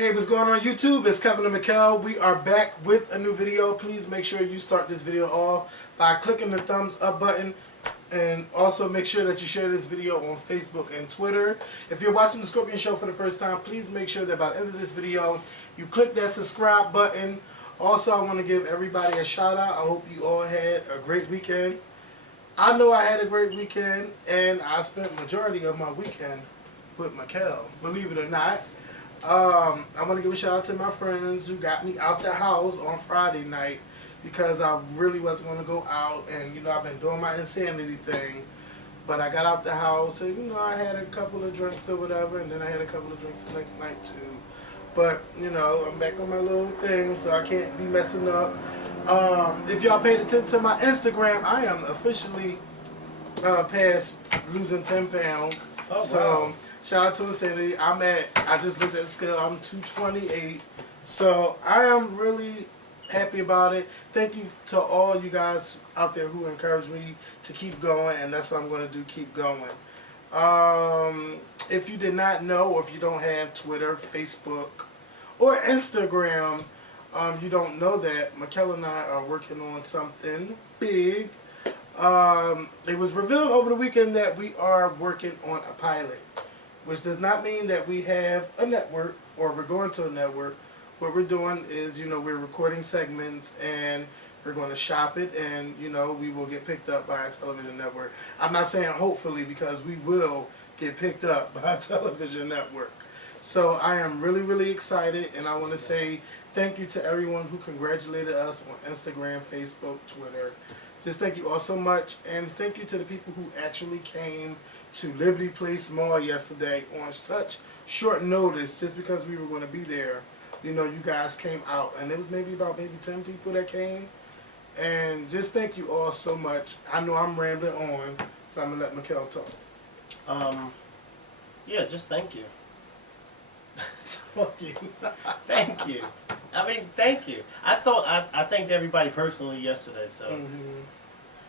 Hey, what's going on YouTube? It's Kevin and Mikkel. We are back with a new video. Please make sure you start this video off by clicking the thumbs up button, and also make sure that you share this video on Facebook and Twitter. If you're watching the Scorpion Show for the first time, please make sure that by the end of this video you click that subscribe button. Also, I want to give everybody a shout out. I hope you all had a great weekend. I know I had a great weekend, and I spent majority of my weekend with Mikkel, believe it or not. I want to give a shout out to my friends who got me out the house on Friday night because I really wasn't going to go out, and you know, I've been doing my insanity thing, but I got out the house and you know, I had a couple of drinks or whatever, and then I had a couple of drinks the next night too. But you know, I'm back on my little thing, so I can't be messing up. If y'all paid attention to my Instagram, I am officially past losing 10 pounds. Oh, so wow. Shout out to Insanity. I just looked at the scale, I'm 228. So I am really happy about it. Thank you to all you guys out there who encouraged me to keep going, and that's what I'm going to do, keep going. If you did not know, or if you don't have Twitter, Facebook, or Instagram, you don't know that Mikkel and I are working on something big. It was revealed over the weekend that we are working on a pilot, which does not mean that we have a network or we're going to a network. What we're doing is, you know, we're recording segments and we're going to shop it, and you know, we will get picked up by a television network. I'm not saying hopefully, because we will get picked up by a television network. So I am really, really excited, and I want to say thank you to everyone who congratulated us on Instagram, Facebook, Twitter. Just thank you all so much, and thank you to the people who actually came to Liberty Place Mall yesterday on such short notice, just because we were going to be there. You know, you guys came out, and it was maybe 10 people that came, and just thank you all so much. I know I'm rambling on, so I'm going to let Mikkel talk. Yeah, just thank you. Fuck you. Thank you. I mean, thank you. I thanked everybody personally yesterday, so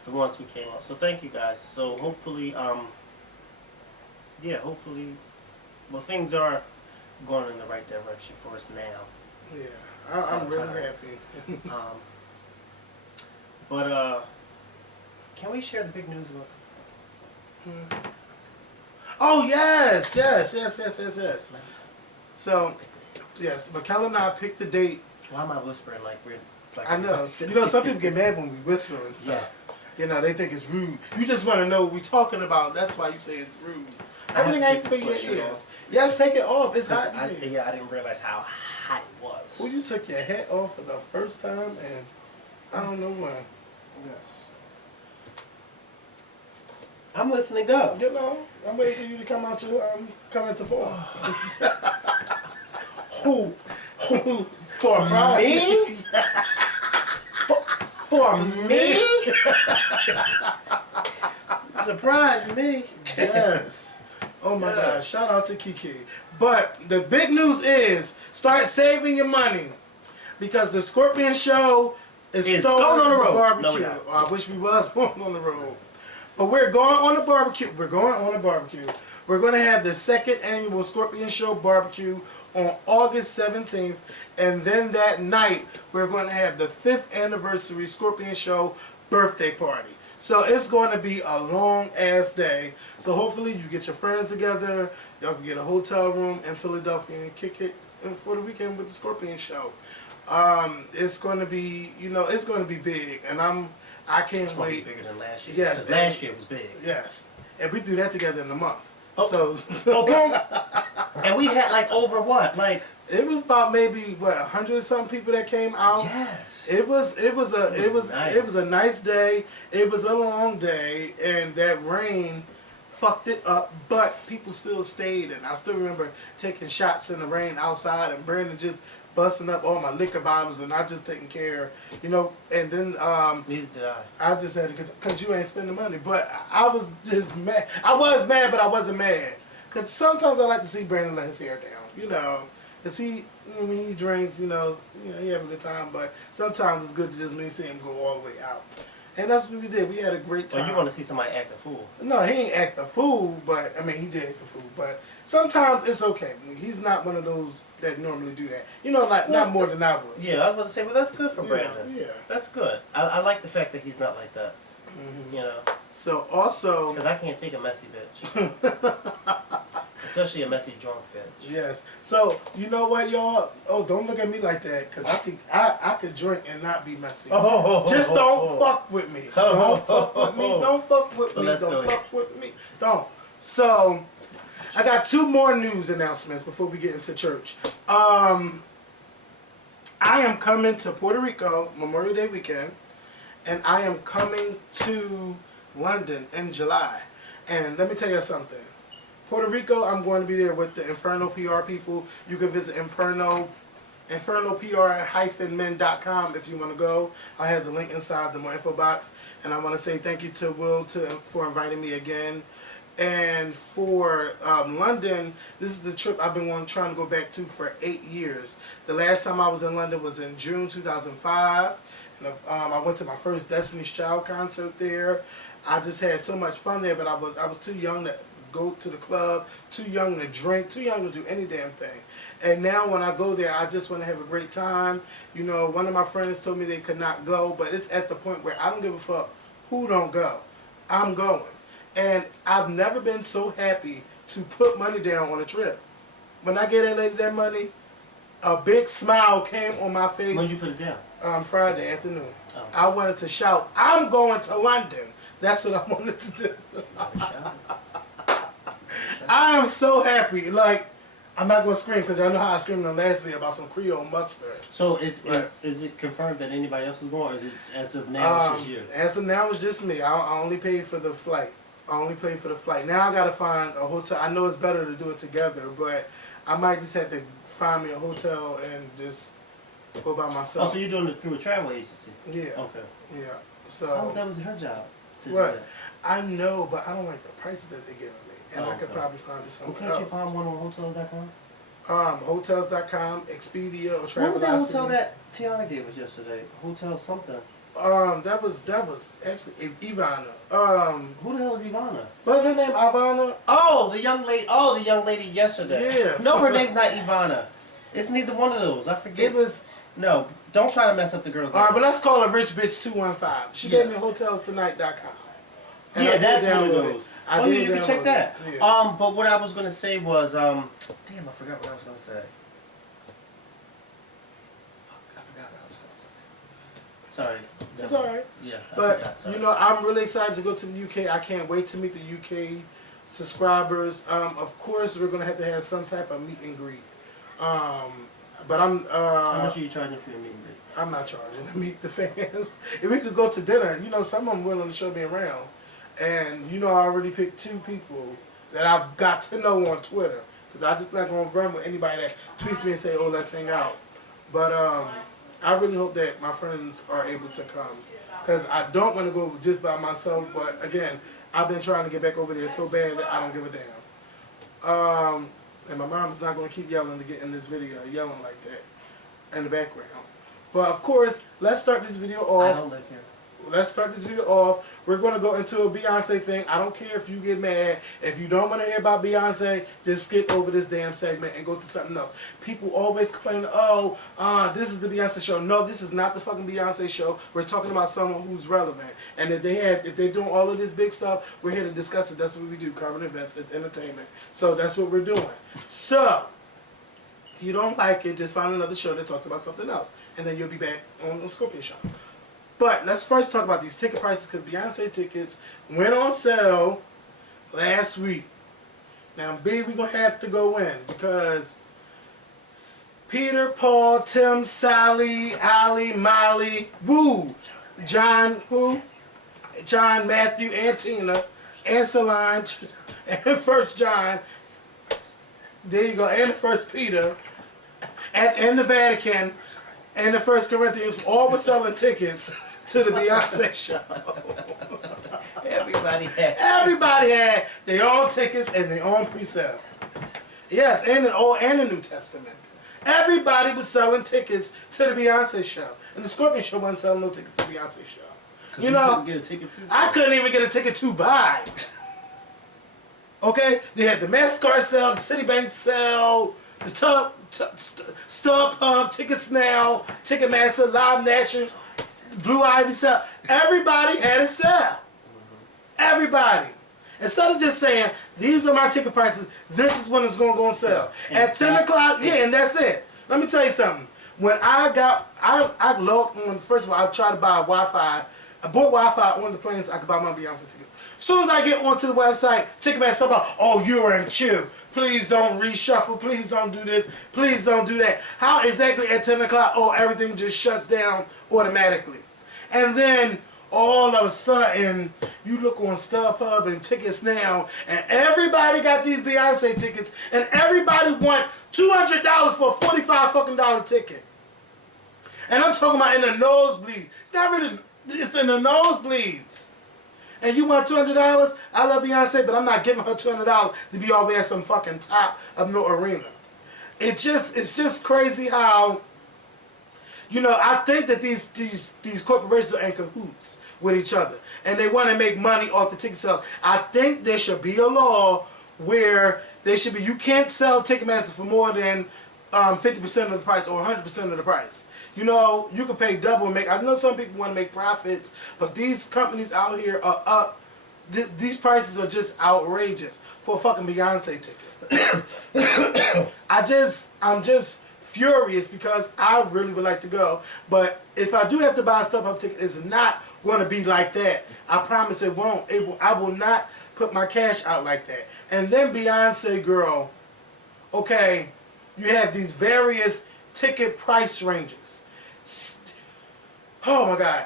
the ones who came out. So thank you guys. So hopefully, yeah, hopefully, well, things are going in the right direction for us now. Yeah, I'm really happy. But can we share the big news about the Oh yes. So, yes, Mikkel and I picked the date. Why am I whispering like we're... Like I know. You know, some people get mad when we whisper and stuff. Yeah. You know, they think it's rude. You just want to know what we're talking about. That's why you say it's rude. Everything ain't for your ears. Yes, take it off. It's hot. I didn't realize how hot it was. Well, you took your hat off for the first time, and I don't know when. Yes. I'm listening, go. You know, I'm waiting for you to come out your, come into form. Who? For me? For me? Surprise me. Yes. Oh my God. Shout out to Kiki. But the big news is, start saving your money, because the Scorpion Show is going on the road. Barbecue. No, I wish we was going on the road. But we're going on a barbecue. We're going on a barbecue. We're going to have the second annual Scorpion Show barbecue on August 17th. And then that night, we're going to have the 5th anniversary Scorpion Show birthday party. So it's going to be a long-ass day. So hopefully you get your friends together. Y'all can get a hotel room in Philadelphia and kick it for the weekend with the Scorpion Show. It's going to be, you know, it's going to be big. And I can't it's wait. It's bigger than last year. Yes. Because last year was big. Yes. And we do that together in a month. Oh. So. Okay. And we had like over what? Like. It was about maybe what 100 and some people that came out. Yes. It was a nice day. It was a long day, and that rain fucked it up. But people still stayed, and I still remember taking shots in the rain outside, and Brandon just busting up all my liquor bottles, and I just taking care, you know. And then neither did I just had to, cause you ain't spending money. But I was just mad. I was mad, but I wasn't mad, cause sometimes I like to see Brandon let his hair down, you know. Cause when he drinks, you know, he have a good time, but sometimes it's good to just see him go all the way out. And that's what we did. We had a great time. Or you want to see somebody act a fool? No, he ain't act a fool, but I mean he did act a fool. But sometimes it's okay. He's not one of those that normally do that. You know, like not more than I would. Yeah, I was about to say, well, that's good for Yeah, Brandon. yeah. That's good. I like the fact that he's not like that. Mm-hmm. You know. So also, because I can't take a messy bitch. Especially a messy drunk bitch. Yes. So you know what, y'all? Oh, don't look at me like that, cause I could drink and not be messy. Just don't fuck with me. Don't fuck with me. Don't fuck with me. Don't fuck with me. Don't. So I got 2 more news announcements before we get into church. I am coming to Puerto Rico Memorial Day weekend, and I am coming to London in July. And let me tell you something. Puerto Rico, I'm going to be there with the Inferno PR people. You can visit infernopr-men.com if you want to go. I have the link inside the more info box. And I want to say thank you to Will for inviting me again. And for London, this is the trip I've been trying to go back to for 8 years. The last time I was in London was in June 2005. And I went to my first Destiny's Child concert there. I just had so much fun there, but I was too young to go to the club, too young to drink, too young to do any damn thing. And now when I go there, I just want to have a great time. You know, one of my friends told me they could not go, but it's at the point where I don't give a fuck who don't go. I'm going. And I've never been so happy to put money down on a trip. When I gave that lady that money, a big smile came on my face. When did you put it down? Friday afternoon. Oh. I wanted to shout, I'm going to London. That's what I wanted to do. I am so happy. Like, I'm not going to scream because I know how I screamed in the last video about some Creole mustard. So is it confirmed that anybody else is going, or is it as of now it's just you? As of now it's just me. I only paid for the flight. Now I got to find a hotel. I know it's better to do it together, but I might just have to find me a hotel and just go by myself. Oh, so you're doing it through a travel agency? Yeah. Okay. Yeah. So. Oh, that was her job. What? I know, but I don't like the prices that they're giving me. And I could probably find it somewhere else. Can't you find one on Hotels.com? Hotels.com, Expedia, or Travelocity. What was that hotel that Tiana gave us yesterday? Hotel something. That was actually Ivana. Who the hell is Ivana? What's her name? Ivana? Oh, the young lady yesterday. Yeah. No, her name's not Ivana. It's neither one of those. I forget. It was. No, don't try to mess up the girl's name. Alright, but let's call her Rich Bitch 215. She gave me hotelstonight.com. Yeah, that's one of those. Oh, yeah, you can check that. Yeah. But what I was gonna say was, damn, I forgot what I was gonna say. Fuck, I forgot what I was gonna say. Sorry. It's alright. Yeah, But, you know, I'm really excited to go to the UK. I can't wait to meet the UK subscribers. Of course, we're going to have some type of meet and greet. But I'm... How much are you charging for your meet and greet? I'm not charging to meet the fans. If we could go to dinner, you know, some of them willing to show me around. And, you know, I already picked 2 people that I've got to know on Twitter. Because I'm just not going to run with anybody that tweets me and say, oh, let's hang out. But I really hope that my friends are able to come. Because I don't want to go just by myself. But, again, I've been trying to get back over there so bad that I don't give a damn. And my mom is not going to keep yelling to get in this video, yelling like that in the background. But, of course, let's start this video off. I don't live here. Let's start this video off. We're going to go into a Beyonce thing. I don't care if you get mad. If you don't want to hear about Beyonce, just skip over this damn segment and go to something else. People always complain, oh, this is the Beyonce show. No, this is not the fucking Beyonce show. We're talking about someone who's relevant. And if they're doing all of this big stuff, we're here to discuss it. That's what we do. Current events, it's entertainment. So that's what we're doing. So, if you don't like it, just find another show that talks about something else. And then you'll be back on Scorpion Show. But let's first talk about these ticket prices because Beyonce tickets went on sale last week. Now, B, we're going to have to go in because Peter, Paul, Tim, Sally, Ali, Molly, Woo, John, Matthew, and Tina, and Solange, and First John, there you go, and the First Peter, and the Vatican, and the First Corinthians, all were selling tickets to the Beyonce show. Everybody had their own tickets and their own pre-sale. Yes, and the Old and the New Testament. Everybody was selling tickets to the Beyonce show. And the Scorpion show wasn't selling no tickets to the Beyonce show. You know, couldn't get a ticket to I couldn't even get a ticket to buy. Okay, they had the MasterCard sale, the Citibank sale, the StubHub, Tickets Now, Ticketmaster, Live Nation, Blue Ivy sale. Everybody had a sale. Everybody. Instead of just saying, these are my ticket prices, this is when it's going to go on sale. At 10 o'clock, yeah, and that's it. Let me tell you something. When I logged on, first of all, I tried to buy Wi-Fi. I bought Wi-Fi on the planes, I could buy my Beyonce tickets. As soon as I get onto the website, Ticketmaster talk about, oh, you're in queue. Please don't reshuffle. Please don't do this. Please don't do that. How exactly at 10 o'clock, oh, everything just shuts down automatically. And then all of a sudden, you look on StubHub and Tickets Now, and everybody got these Beyonce tickets, and everybody want $200 for a $45 fucking ticket. And I'm talking about in the nosebleeds. It's not really, it's in the nosebleeds. And you want $200? I love Beyonce, but I'm not giving her $200 to be all the way at some fucking top of no arena. It's just crazy how, you know, I think that these corporations are in cahoots with each other, and they want to make money off the ticket sales. I think there should be a law where they should be, you can't sell Ticketmaster for more than 50% of the price or 100% of the price. You know, you can pay double and make, I know some people want to make profits, but these companies out here are up, these prices are just outrageous for a fucking Beyonce ticket. I'm just furious because I really would like to go, but if I do have to buy a StubHub ticket, it's not going to be like that. I promise it won't. I will not put my cash out like that. And then Beyonce, girl, okay, you have these various ticket price ranges. Oh my God.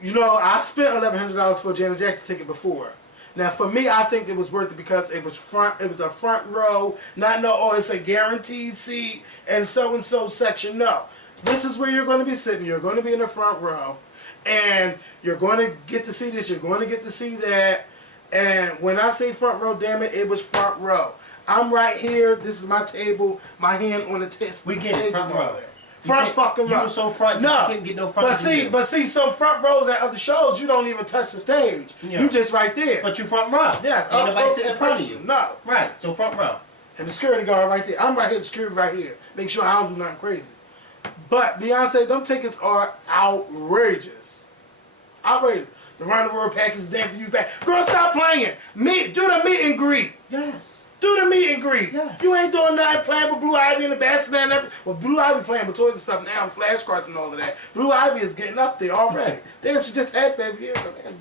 You know, I spent $1,100 for a Janet Jackson ticket before. Now, for me, I think it was worth it because it was a front row, not no, oh, it's a guaranteed seat and so section. No. This is where you're going to be sitting. You're going to be in the front row. And you're going to get to see this. You're going to get to see that. And when I say front row, damn it, it was front row. I'm right here. This is my table. My hand on the test. We get it, front row. Front fucking row. You were so front, no. You couldn't get no front. But see, some front rows at other shows, you don't even touch the stage. Yeah. You just right there. But you front row. Yeah. Ain't nobody sitting in front of you. No. Right. So front row. And the security guard right there. I'm right here. The security right here. Make sure I don't do nothing crazy. But Beyonce, them tickets are outrageous. Outrageous. The round the world package is there for you back. Girl, stop playing. Do the meet and greet. Yes. Do the meet and greet. Yes. You ain't doing nothing playing with Blue Ivy and the Bastard and everything. Well, Blue Ivy playing with toys and stuff now and flashcards and all of that. Blue Ivy is getting up there already. Damn, she just had baby here.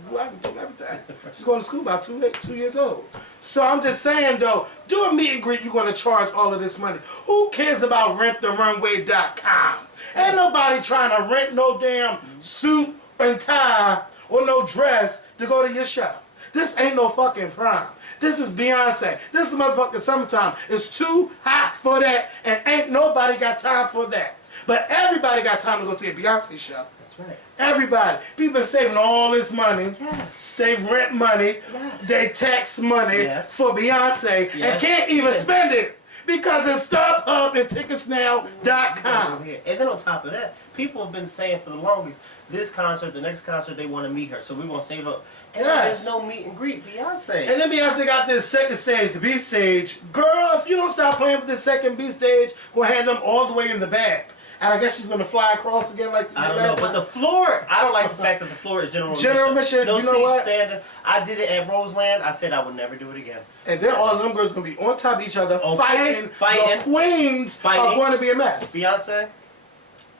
Blue Ivy doing everything. She's going to school about 2 years old. So I'm just saying, though, do a meet and greet, you're going to charge all of this money. Who cares about renttherunway.com? Ain't nobody trying to rent no damn suit and tie or no dress to go to your show. This ain't no fucking prom. This is Beyonce. This is motherfucking summertime. It's too hot for that, and ain't nobody got time for that. But everybody got time to go see a Beyonce show. That's right. Everybody. People been saving all this money. Yes. They rent money. Yes. They tax money yes. for Beyonce and can't even spend it because it's StubHub and TicketsNow.com. And then on top of that, people have been saying for the longest, this concert, the next concert, they want to meet her, so we're going to save up. And there's no meet and greet. Beyonce. And then Beyonce got this second stage, the B stage. Girl, if you don't stop playing with this second B stage, we'll hand them all the way in the back. And I guess she's going to fly across again like I don't know, but the floor, I don't like the fact that the floor is general admission. General admission, no you know what? Standing. I did it at Roseland. I said I would never do it again. And then all of them girls going to be on top of each other, fighting. The queens are going to be a mess. Beyonce,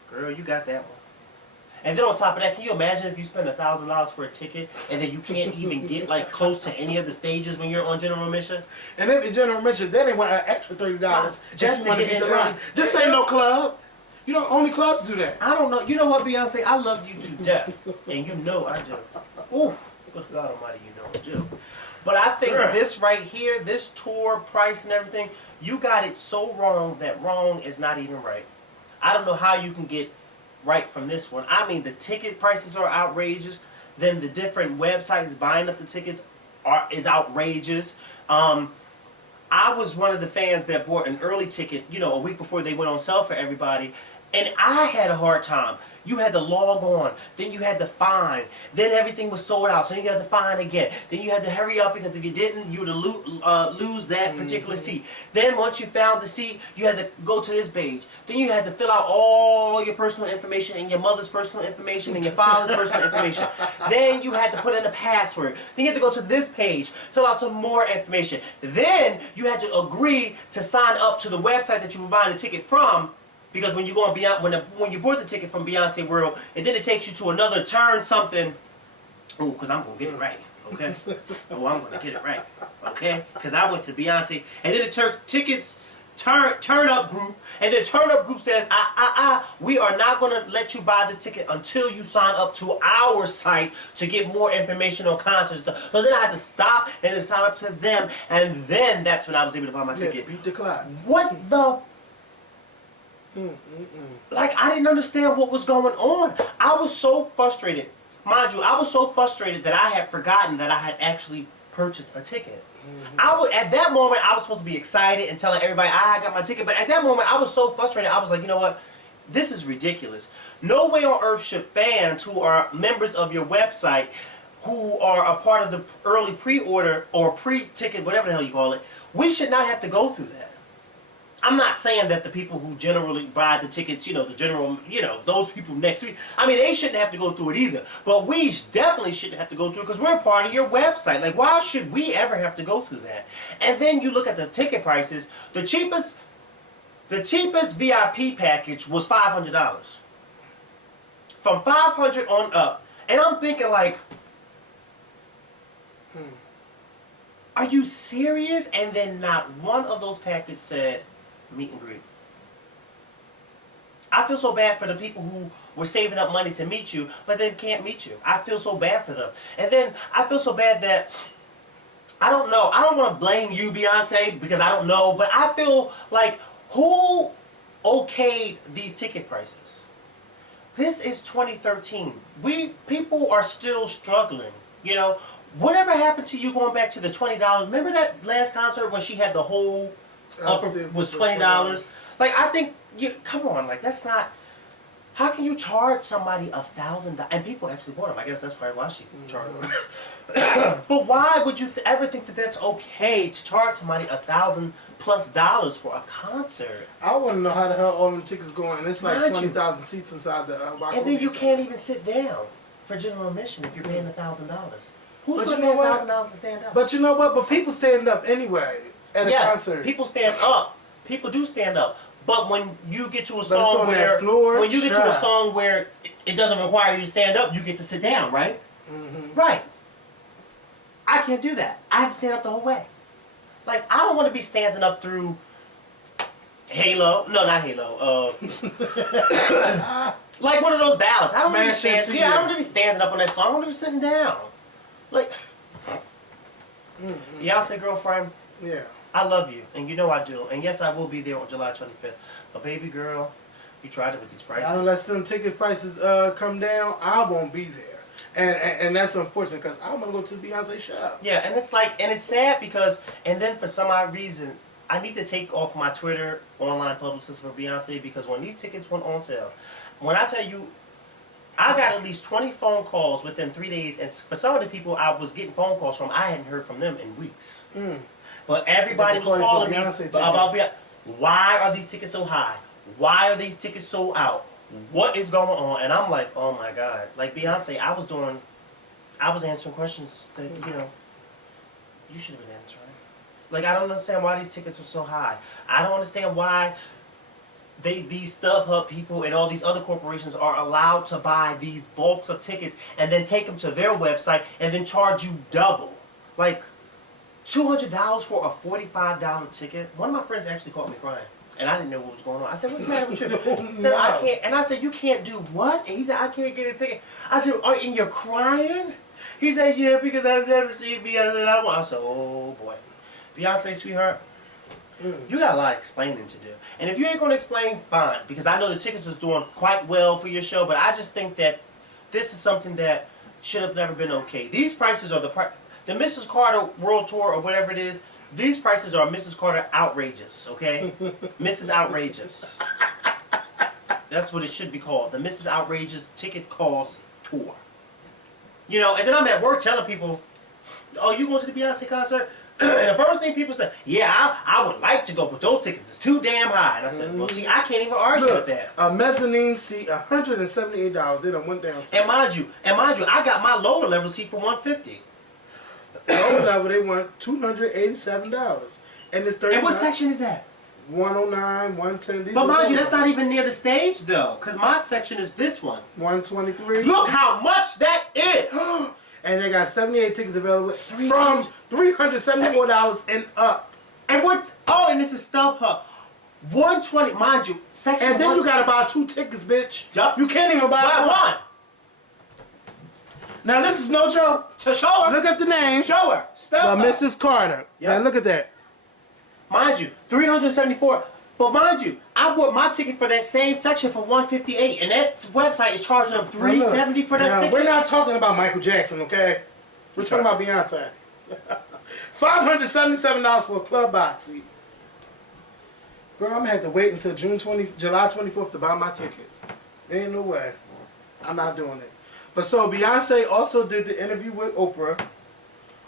girl, you got that one. And then on top of that, can you imagine if you spend $1,000 for a ticket and then you can't even get like close to any of the stages when you're on general admission? And if you're general admission, then they want an extra $30 just to get in the line. This ain't no club. You know, only clubs do that. I don't know. You know what, Beyonce? I love you to death, and you know I do. Ooh, good God Almighty, you know I do. But I think this right here, this tour price and everything, you got it so wrong that wrong is not even right. I don't know how you can get right from this one. I mean, the ticket prices are outrageous. Then the different websites buying up the tickets is outrageous. I was one of the fans that bought an early ticket, you know, a week before they went on sale for everybody. And I had a hard time. You had to log on, then you had to find, then everything was sold out, so you had to find again. Then you had to hurry up because if you didn't, you would lose that particular seat. Then once you found the seat, you had to go to this page. Then you had to fill out all your personal information and your mother's personal information and your father's personal information. Then you had to put in a password. Then you had to go to this page, fill out some more information. Then you had to agree to sign up to the website that you were buying the ticket from. Because when you go on Beyonce, when you bought the ticket from Beyonce World, and then it takes you to another turn something. Oh, because I'm gonna get it right, okay? Oh, I'm gonna get it right, okay? Because I went to Beyonce, and then the tickets turn up group, and the turn up group says, we are not gonna let you buy this ticket until you sign up to our site to get more information on concerts. So then I had to stop and then sign up to them, and then that's when I was able to buy my ticket. Beat the clock. What the? Like, I didn't understand what was going on. I was so frustrated. Mind you, I was so frustrated that I had forgotten that I had actually purchased a ticket. At that moment, I was supposed to be excited and telling everybody I got my ticket. But at that moment, I was so frustrated. I was like, you know what? This is ridiculous. No way on earth should fans who are members of your website, who are a part of the early pre-order or pre-ticket, whatever the hell you call it, we should not have to go through that. I'm not saying that the people who generally buy the tickets, the general, those people next week, I mean, they shouldn't have to go through it either. But we definitely shouldn't have to go through it because we're part of your website. Like, why should we ever have to go through that? And then you look at the ticket prices. The cheapest VIP package was $500. From $500 on up. And I'm thinking like, are you serious? And then not one of those packages said meet and greet. I feel so bad for the people who were saving up money to meet you, but then can't meet you. I feel so bad for them. And then I feel so bad that, I don't know, I don't want to blame you, Beyonce, because I don't know, but I feel like, who okayed these ticket prices? This is 2013. People are still struggling, Whatever happened to you going back to the $20? Remember that last concert when she had the whole upper was $20? Like, I think, come on, like, that's not, how can you charge somebody $1,000? And people actually bought them. I guess that's probably why she charged them. But why would you ever think that that's okay to charge somebody $1,000+ for a concert? I want to know how the hell all them tickets going. And it's like 20,000 seats inside the and then you can't even sit down for general admission if you're paying $1,000. Who's going to pay $1,000 to stand up? But you know what? But people stand up anyway at a concert. People stand up. People do stand up. But when you get to a song where it doesn't require you to stand up, you get to sit down, right? Right. I can't do that. I have to stand up the whole way. Like, I don't want to be standing up through Halo. No, not Halo. Like one of those ballads. I don't want to be standing up on that song. I want to be sitting down. Like, Beyonce girlfriend. Yeah. I love you, and you know I do. And yes, I will be there on July 25th. But baby girl, you tried it with these prices. Unless them ticket prices come down, I won't be there. And that's unfortunate because I want to go to the Beyonce show. Yeah, and it's like, and it's sad because, and then for some odd reason, I need to take off my Twitter online publicist for Beyonce because when these tickets went on sale, when I tell you, I got at least 20 phone calls within 3 days, and for some of the people I was getting phone calls from, I hadn't heard from them in weeks. But everybody was calling me about Beyonce. Why are these tickets so high? Why are these tickets sold out? What is going on? And I'm like, oh my God. Like Beyonce, I was answering questions that, you should have been answering. Like, I don't understand why these tickets are so high. I don't understand why these StubHub people and all these other corporations are allowed to buy these bulks of tickets and then take them to their website and then charge you double. Like, $200 for a $45 ticket? One of my friends actually caught me crying. And I didn't know what was going on. I said, what's the matter with you? He said, I can't. And I said, you can't do what? And he said, I can't get a ticket. I said, and you're crying? He said, yeah, because I've never seen Beyonce. I said, oh boy. Beyonce, sweetheart, you got a lot of explaining to do. And if you ain't going to explain, fine. Because I know the tickets is doing quite well for your show, but I just think that this is something that should have never been okay. These prices are the Mrs. Carter World Tour or whatever it is, these prices are Mrs. Carter outrageous, okay? Mrs. Outrageous. That's what it should be called. The Mrs. Outrageous Ticket Cost Tour. You know, and then I'm at work telling people, oh, you going to the Beyonce concert? And the first thing people say, yeah, I would like to go, but those tickets is too damn high. And I said, well, see, I can't even argue with that. A mezzanine seat, $178. They done went down. And mind you, I got my lower level seat for $150. Lower level, they want $287. And it's 30. And what section is that? 109, 110. But mind you, that's not even near the stage though, because my section is this one. 123. Look how much that is. And they got 78 tickets available from $374 and up. And what? Oh, and this is StubHub. 120, mind you, section. And then you gotta buy 2 tickets, bitch. Yup. You can't even buy one. Now this is no joke. To show her. Look at the name. Show her. StubHub. Mrs. Carter. Yep. Now look at that. Mind you, 374. But mind you, I bought my ticket for that same section for $158, and that website is charging them $370 for that ticket. We're not talking about Michael Jackson, okay? We're talking about Beyonce. $577 for a club box seat. Girl, I'm gonna have to wait until July 24th to buy my ticket. There ain't no way. I'm not doing it. But so Beyonce also did the interview with Oprah.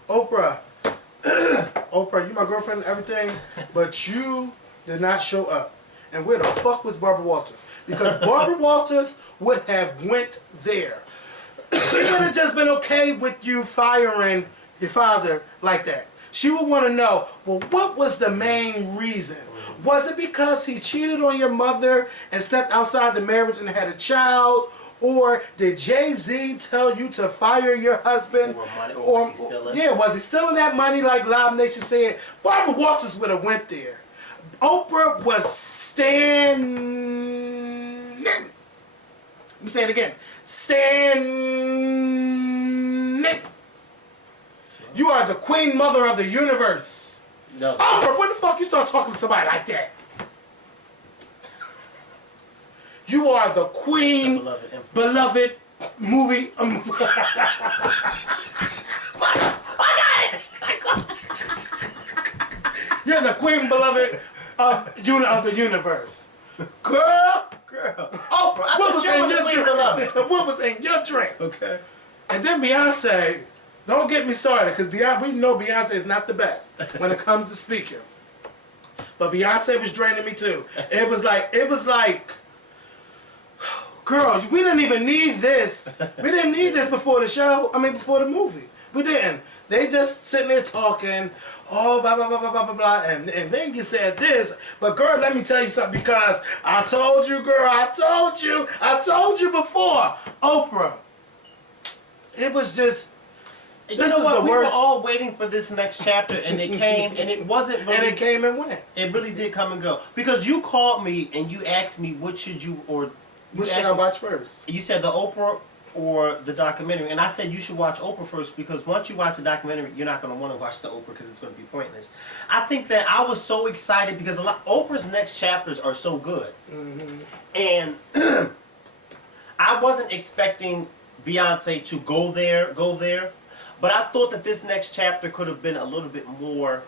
Oprah, you my girlfriend and everything, but you did not show up. And where the fuck was Barbara Walters? Because Barbara Walters would have went there. She would have just been okay with you firing your father like that. She would want to know, well, what was the main reason? Was it because he cheated on your mother and stepped outside the marriage and had a child? Or did Jay-Z tell you to fire your husband? Or was he still in? Yeah, was he still in that money like Live Nation said? Barbara Walters would have went there. Oprah was standing. Let me say it again. Standing. You are the queen mother of the universe. No. Oprah, when the fuck you start talking to somebody like that? You are the queen, beloved movie. I got it. You're the queen, beloved of the universe. Girl. Oprah, What was in your drink? drink? What was in your drink? Okay. And then Beyonce, don't get me started, because we know Beyonce is not the best when it comes to speaking. But Beyonce was draining me too. It was like, girl, we didn't even need this. We didn't need this before the show. I mean, before the movie. We didn't. They just sitting there talking, oh, blah, blah, blah, blah, blah, blah, blah, and then you said this. But, girl, let me tell you something, because I told you, girl, I told you before. Oprah. It was just, You know what? We were all waiting for this next chapter, and it came, and it wasn't really... And it came and went. It really did come and go. Because you called me, and you asked me, what should you, or... What should I watch first? You said the Oprah or the documentary, and I said you should watch Oprah first, because once you watch the documentary, you're not going to want to watch the Oprah because it's going to be pointless. I think that I was so excited because Oprah's next chapters are so good. Mm-hmm. And I wasn't expecting Beyonce to go there, but I thought that this next chapter could have been a little bit more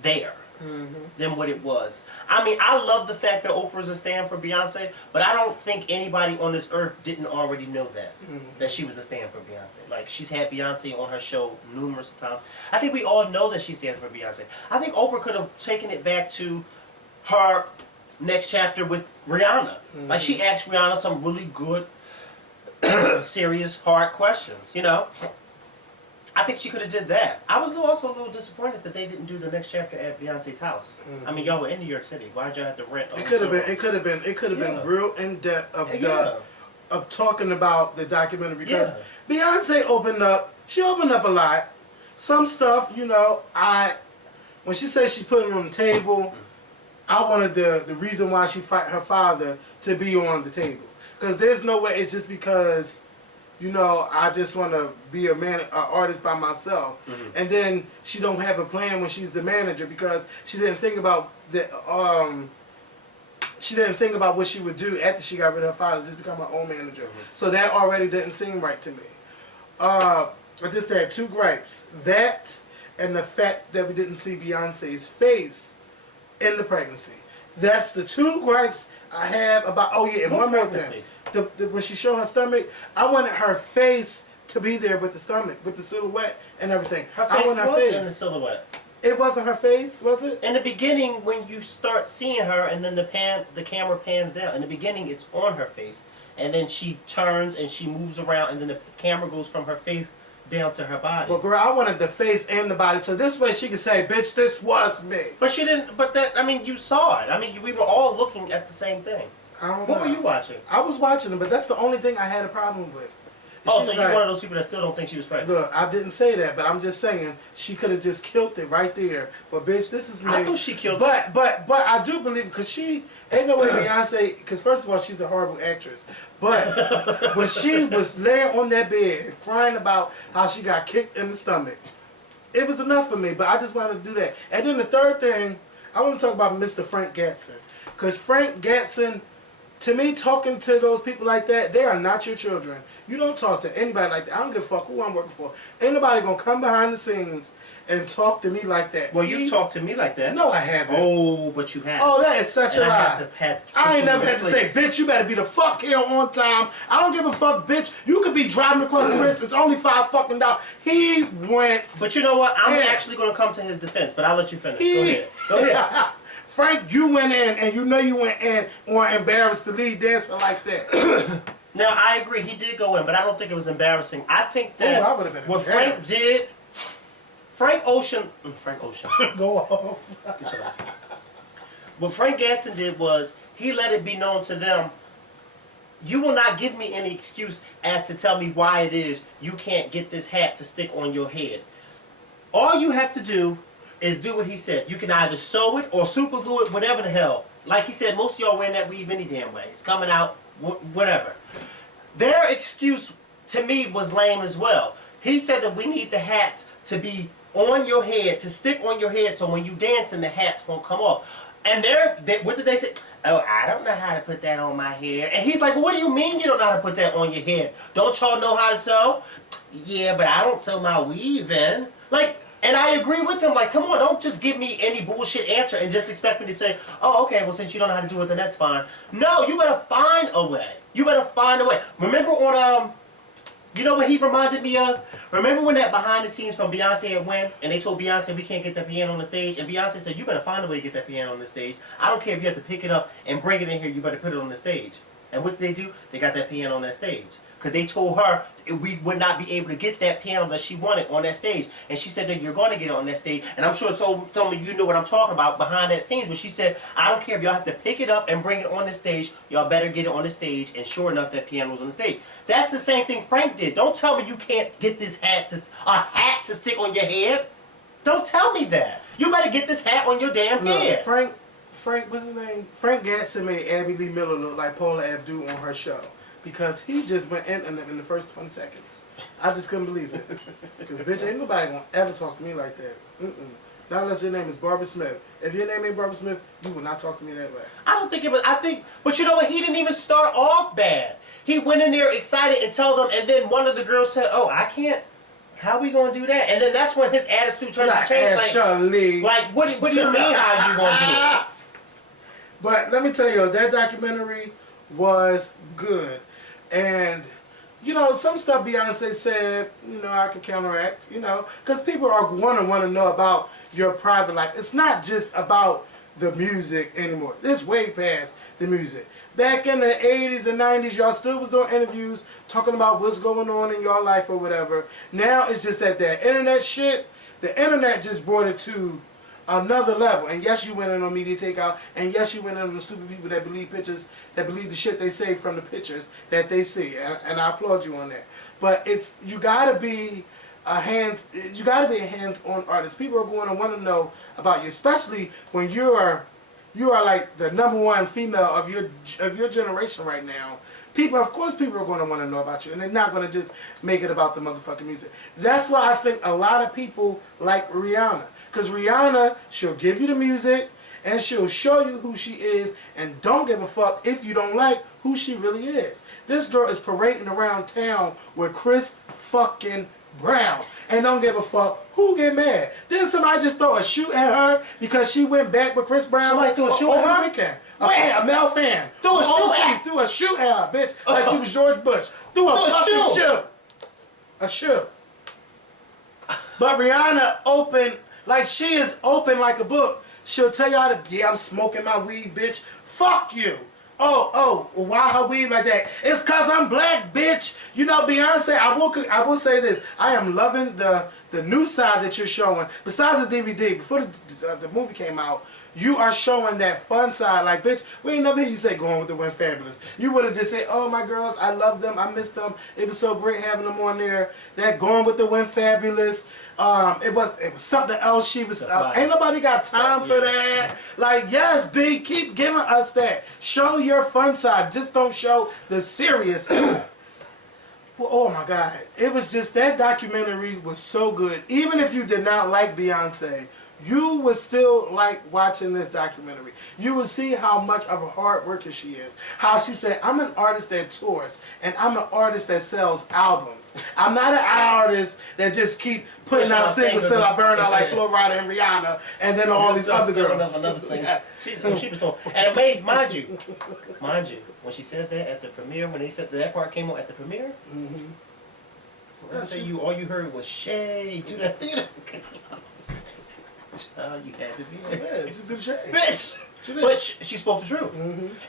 there. Mm-hmm. Than what it was. I mean, I love the fact that Oprah's a stand for Beyonce, but I don't think anybody on this earth didn't already know that, that she was a stand for Beyonce. Like, she's had Beyonce on her show numerous times. I think we all know that she stands for Beyonce. I think Oprah could have taken it back to her next chapter with Rihanna. Mm-hmm. Like, she asked Rihanna some really good, serious, hard questions, you know? I think she could have did that. I was also a little disappointed that they didn't do the next chapter at Beyonce's house. Mm-hmm. I mean, y'all were in New York City. Why'd y'all have to rent? It could have been real in depth of talking about the documentary, because Beyonce opened up. She opened up a lot. Some stuff, you know, when she said she put it on the table, I wanted the reason why she fight her father to be on the table, because there's no way it's just because. You know, I just want to be an artist by myself. Mm-hmm. And then she don't have a plan when she's the manager, because she didn't think about what she would do after she got rid of her father, just become her own manager. Mm-hmm. So that already didn't seem right to me. I just had 2 gripes. That and the fact that we didn't see Beyonce's face in the pregnancy. That's the two gripes I have about. Oh yeah, and What one more pregnancy? thing. When she showed her stomach, I wanted her face to be there with the stomach, with the silhouette and everything. Her I face want her was face. in the silhouette. It wasn't her face, was it? In the beginning, when you start seeing her, and then the camera pans down. In the beginning, it's on her face, and then she turns and she moves around, and then the camera goes from her face down to her body. Well, girl, I wanted the face and the body, so this way she could say, "Bitch, this was me." But she didn't. But that, I mean, you saw it. I mean, we were all looking at the same thing. I don't know. What were you watching? I was watching it, but that's the only thing I had a problem with. Oh, She's so you're one of those people that still don't think she was pregnant? Look, I didn't say that, but I'm just saying she could have just killed it right there. But bitch, this is me. I thought she killed it. But I do believe because she ain't no way Beyonce. Because first of all, she's a horrible actress. But when she was laying on that bed crying about how she got kicked in the stomach, it was enough for me. But I just wanted to do that. And then the third thing, I want to talk about Mr. Frank Gatson, because Frank Gatson. To me, talking to those people like that, they are not your children. You don't talk to anybody like that. I don't give a fuck who I'm working for. Ain't nobody gonna come behind the scenes and talk to me like that. Well, you've talked to me like that. No, I haven't. Oh, but you have. Oh, that is such a lie. I ain't never had to say, bitch, you better be the fuck here on time. I don't give a fuck, bitch. You could be driving across the bridge. It's only $5 fucking. He went. But you know what? I'm actually gonna come to his defense, but I'll let you finish. Go ahead. Go ahead. Frank, you went in, and you know you went in or embarrassed the lead dancer like that. Now, I agree, he did go in, but I don't think it was embarrassing. I think that I would've been what Frank did, Frank Ocean, Go off. what Frank Gatson did was, he let it be known to them, you will not give me any excuse as to tell me why it is you can't get this hat to stick on your head. All you have to do is do what he said. You can either sew it or super glue it, whatever the hell. Like he said, most of y'all wearing that weave any damn way. It's coming out, whatever. Their excuse, to me, was lame as well. He said that we need the hats to be on your head, to stick on your head, so when you dance and the hats won't come off. And what did they say? Oh, I don't know how to put that on my hair. And he's like, well, what do you mean you don't know how to put that on your head? Don't y'all know how to sew? Yeah, but I don't sew my weave in. Like, and I agree with him, like, come on, don't just give me any bullshit answer and just expect me to say, oh, okay, well, since you don't know how to do it, then that's fine. No, you better find a way. You better find a way. Remember on, you know what he reminded me of? Remember when that behind the scenes from Beyonce had went, and they told Beyonce we can't get that piano on the stage, and Beyonce said, you better find a way to get that piano on the stage. I don't care if you have to pick it up and bring it in here, you better put it on the stage. And what did they do? They got that piano on that stage. Because they told her we would not be able to get that piano that she wanted on that stage. And she said that you're going to get it on that stage. And I'm sure some of you know what I'm talking about behind that scenes. But she said, I don't care if y'all have to pick it up and bring it on the stage. Y'all better get it on the stage. And sure enough, that piano was on the stage. That's the same thing Frank did. Don't tell me you can't get this hat to stick on your head. Don't tell me that. You better get this hat on your damn head. Frank, what's his name? Frank Gatson made Abby Lee Miller look like Paula Abdul on her show. Because he just went in the first 20 seconds. I just couldn't believe it. Because, bitch, ain't nobody gonna ever talk to me like that. Not unless your name is Barbara Smith. If your name ain't Barbara Smith, you will not talk to me that way. I don't think it was, but you know what? He didn't even start off bad. He went in there excited and told them, and then one of the girls said, oh, I can't. How we gonna do that? And then that's when his attitude turned to change. Like, what do you mean how you gonna do it? But let me tell you, that documentary was good. And, you know, some stuff Beyonce said, you know, I could counteract, you know, because people are want to know about your private life. It's not just about the music anymore. It's way past the music. Back in the 80s and 90s, y'all still was doing interviews talking about what's going on in your life or whatever. Now it's just that internet shit, the internet just brought it to another level. And yes, you went in on media takeout, and yes, you went in on the stupid people that believe pictures, that believe the shit they say from the pictures that they see, and I applaud you on that. But you gotta be a hands-on artist. People are going to want to know about you, especially when you are like the #1 female of your generation right now. Of course people are going to want to know about you, and they're not going to just make it about the motherfucking music. That's why I think a lot of people like Rihanna. Because Rihanna, she'll give you the music, and she'll show you who she is, and don't give a fuck if you don't like who she really is. This girl is parading around town with Chris fucking Brown and don't give a fuck, who get mad? Then somebody just throw a shoe at her because she went back with Chris Brown. Somebody threw a shoe at over her? the weekend. A male fan. Threw a shoe at her? Threw a shoe at her, bitch. Like she was George Bush. Threw a fucking shoe. A shoe. But Rihanna open, like she is open like a book. She'll tell y'all that, yeah, I'm smoking my weed, bitch. Fuck you. Oh, why her weed like that? It's cause I'm black, bitch. You know, Beyonce, I will say this. I am loving the new side that you're showing. Besides the DVD, before the movie came out, you are showing that fun side. Like, bitch, we ain't never hear you say going with the Wind Fabulous. You would have just said, oh, my girls, I love them. I miss them. It was so great having them on there. That going with the Wind Fabulous. It was something else. She was ain't nobody got time for that. Like, yes, B, keep giving us that. Show your fun side. Just don't show the serious side. Well, oh my God, it was just, that documentary was so good. Even if you did not like Beyonce, you would still like watching this documentary. You would see how much of a hard worker she is. How she said, I'm an artist that tours, and I'm an artist that sells albums. I'm not an artist that just keep putting out singles till I burn out like Flo Rida and Rihanna, and then all these other girls. Another single. She was doing, and it made, mind you, when she said that at the premiere, when they said that part came on at the premiere, I say all you heard was shade to the theater. You had to be there. It's a good shade. Bitch! But she spoke the truth.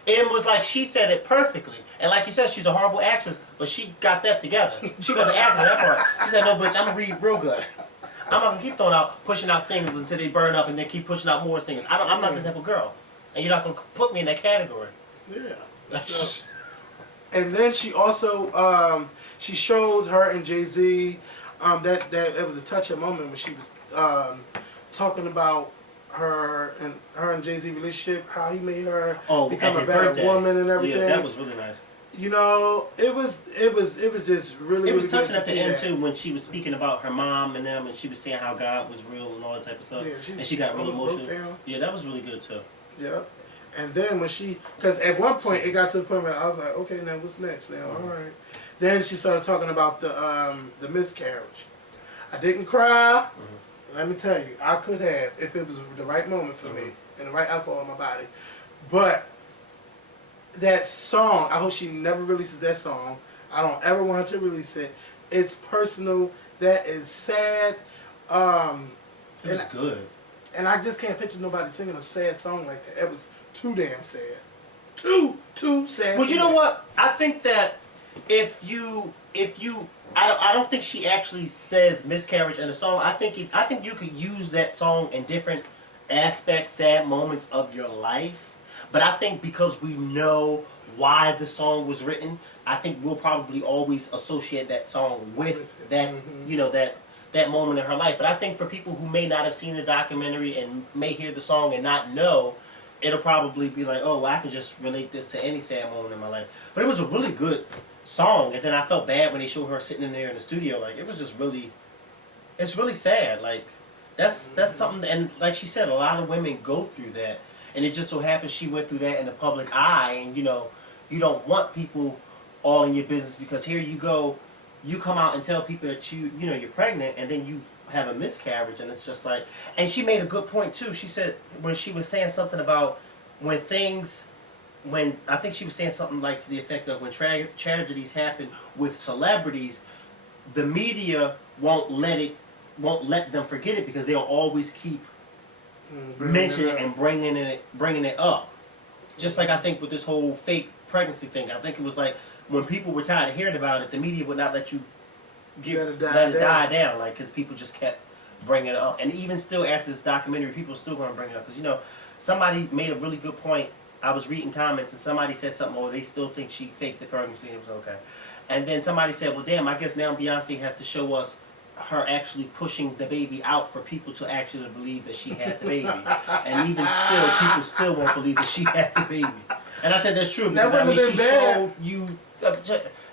It was like she said it perfectly. And like you said, she's a horrible actress, but she got that together. She wasn't acting that part. She said, no, bitch, I'm going to read real good. I'm not going to keep pushing out singles until they burn up and then keep pushing out more singles. I'm not this type of girl. And you're not going to put me in that category. Yeah. So, and then she also, she shows her and Jay-Z, that it was a touching moment when she was talking about her and Jay-Z relationship, how he made her become a better woman and everything. Yeah, that was really nice. You know, it was just really. It was really touching at the end too when she was speaking about her mom and them, and she was saying how God was real and all that type of stuff. Yeah, and she got real emotional. Yeah, that was really good too. Yeah, and then when because at one point it got to the point where I was like, okay, now what's next? Now, all right. Then she started talking about the miscarriage. I didn't cry. Let me tell you, I could have if it was the right moment for me and the right alcohol in my body. But that song, I hope she never releases that song. I don't ever want her to release it. It's personal. That is sad. It was good. And I just can't picture nobody singing a sad song like that. It was too damn sad. Too sad. Well, you know what? I think that if you I don't think she actually says miscarriage in the song. I think you could use that song in different aspects, sad moments of your life. But I think because we know why the song was written, I think we'll probably always associate that song with that, you know, that moment in her life. But I think for people who may not have seen the documentary and may hear the song and not know, it'll probably be like, oh, well, I can just relate this to any sad moment in my life. But it was a really good song, and then I felt bad when they showed her sitting in there in the studio. Like, it was just really, it's really sad. Like, that's something, and like she said, a lot of women go through that, and it just so happens she went through that in the public eye, and you know, you don't want people all in your business, because here you go, you come out and tell people that you know, you're pregnant, and then you have a miscarriage, and it's just like, and she made a good point too. She said, when she was saying something about when I think she was saying something like to the effect of when tragedies happen with celebrities, the media won't let them forget it, because they'll always keep mentioning it and bringing it up. Just like I think with this whole fake pregnancy thing, I think it was like when people were tired of hearing about it, the media would not let you let it die down, like, because people just kept bringing it up. And even still after this documentary, people are still going to bring it up, because you know, somebody made a really good point. I was reading comments and somebody said something, oh, they still think she faked the pregnancy. It was okay. And then somebody said, well, damn, I guess now Beyonce has to show us her actually pushing the baby out for people to actually believe that she had the baby. And even still, people still won't believe that she had the baby. And I said, that's true, because I mean, she showed you...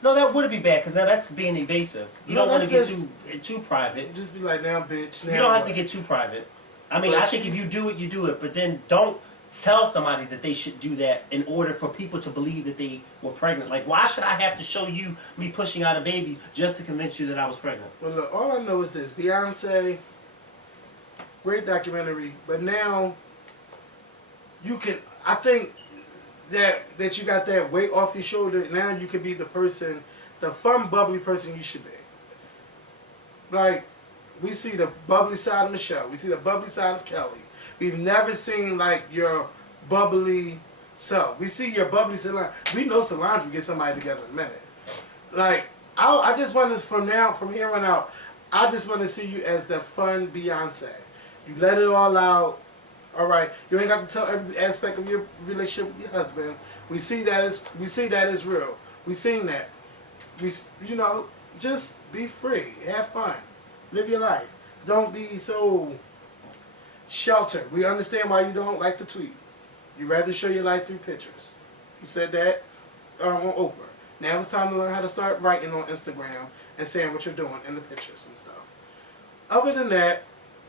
no, that wouldn't be bad, because now that's being evasive. You don't want to get too private. Just be like, now, bitch. Now you don't have to get too private. I mean, I think if you do it, but then don't tell somebody that they should do that in order for people to believe that they were pregnant. Like, why should I have to show you me pushing out a baby just to convince you that I was pregnant? Well, look, all I know is this: Beyonce, great documentary, but now you can. I think that you got that weight off your shoulder. Now you can be the person, the fun, bubbly person you should be. Like, we see the bubbly side of Michelle. We see the bubbly side of Kelly. We've never seen, like, your bubbly self. We see your bubbly Solange. We know Solange will get somebody together in a minute. Like, I just want to, from here on out, I just want to see you as the fun Beyonce. You let it all out. All right. You ain't got to tell every aspect of your relationship with your husband. We see that as real. We seen that. You know, just be free. Have fun. Live your life. Don't be so sheltered. We understand why you don't like to tweet. You rather show your life through pictures. You said that on Oprah. Now it's time to learn how to start writing on Instagram and saying what you're doing in the pictures and stuff. Other than that,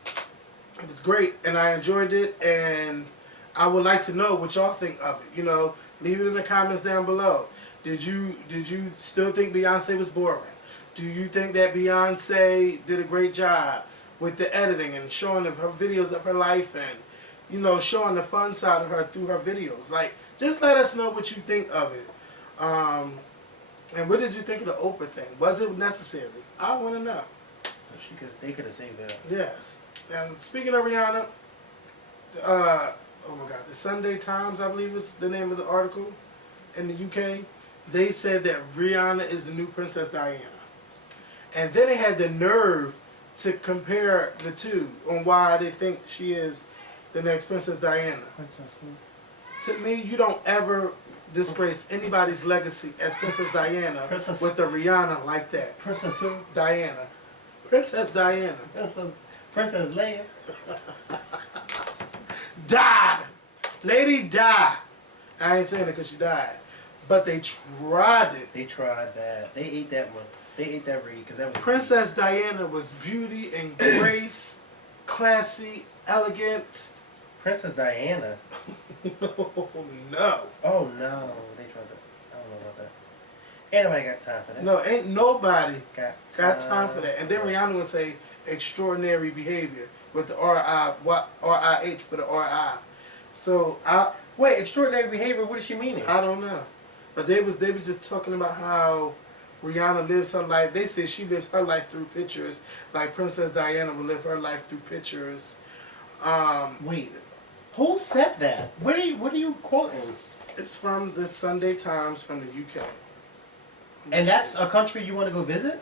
it was great and I enjoyed it, and I would like to know what y'all think of it. You know, leave it in the comments down below. Did you still think Beyonce was boring? Do you think that Beyonce did a great job with the editing and showing of her videos of her life and, you know, showing the fun side of her through her videos? Like, just let us know what you think of it. And what did you think of the Oprah thing? Was it necessary? I want to know. They could have saved that. Yes. Now, speaking of Rihanna, oh my God, the Sunday Times, I believe is the name of the article in the UK. They said that Rihanna is the new Princess Diana. And then they had the nerve to compare the two on why they think she is the next Princess Diana. To me, you don't ever disgrace anybody's legacy as Princess Diana with a Rihanna like that. Princess who? Diana. Princess Diana. Princess Leia. Died. Lady died. I ain't saying it because she died. But they tried it. They tried that. They ate that one. They ate that reed because that was Princess Diana was beauty and grace, classy, elegant. Princess Diana. No. Oh no, they tried to. I don't know about that. Ain't nobody got time for that. No, ain't nobody got time for that. And then Rihanna would say extraordinary behavior with the R-I-H for the R-I. So wait, extraordinary behavior. What is she meaning? I don't know. But they was just talking about how Rihanna lives her life. They say she lives her life through pictures, like Princess Diana would live her life through pictures. Wait, who said that? What are you quoting? It's from the Sunday Times from the UK. And that's a country you want to go visit?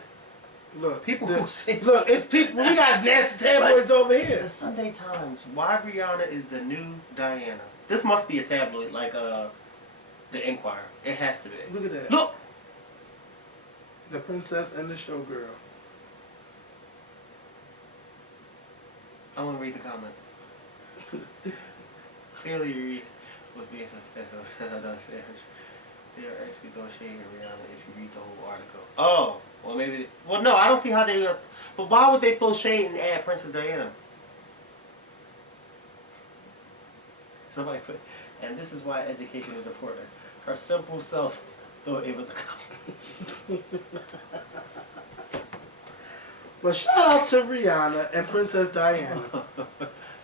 Look, people who say it's people. We got nasty tabloids over here. The Sunday Times. Why Rihanna is the new Diana? This must be a tabloid, like the Enquirer. It has to be. Look at that. Look. The Princess and the Showgirl. I want to read the comment. Clearly, Reed was being successful. They are actually throwing shade at Rihanna if you read the whole article. Oh, well maybe. Well, no, I don't see how they. But why would they throw shade and add Princess Diana? Somebody put, and this is why education is important. Her simple self thought it was a compliment. Well, shout out to Rihanna and Princess Diana.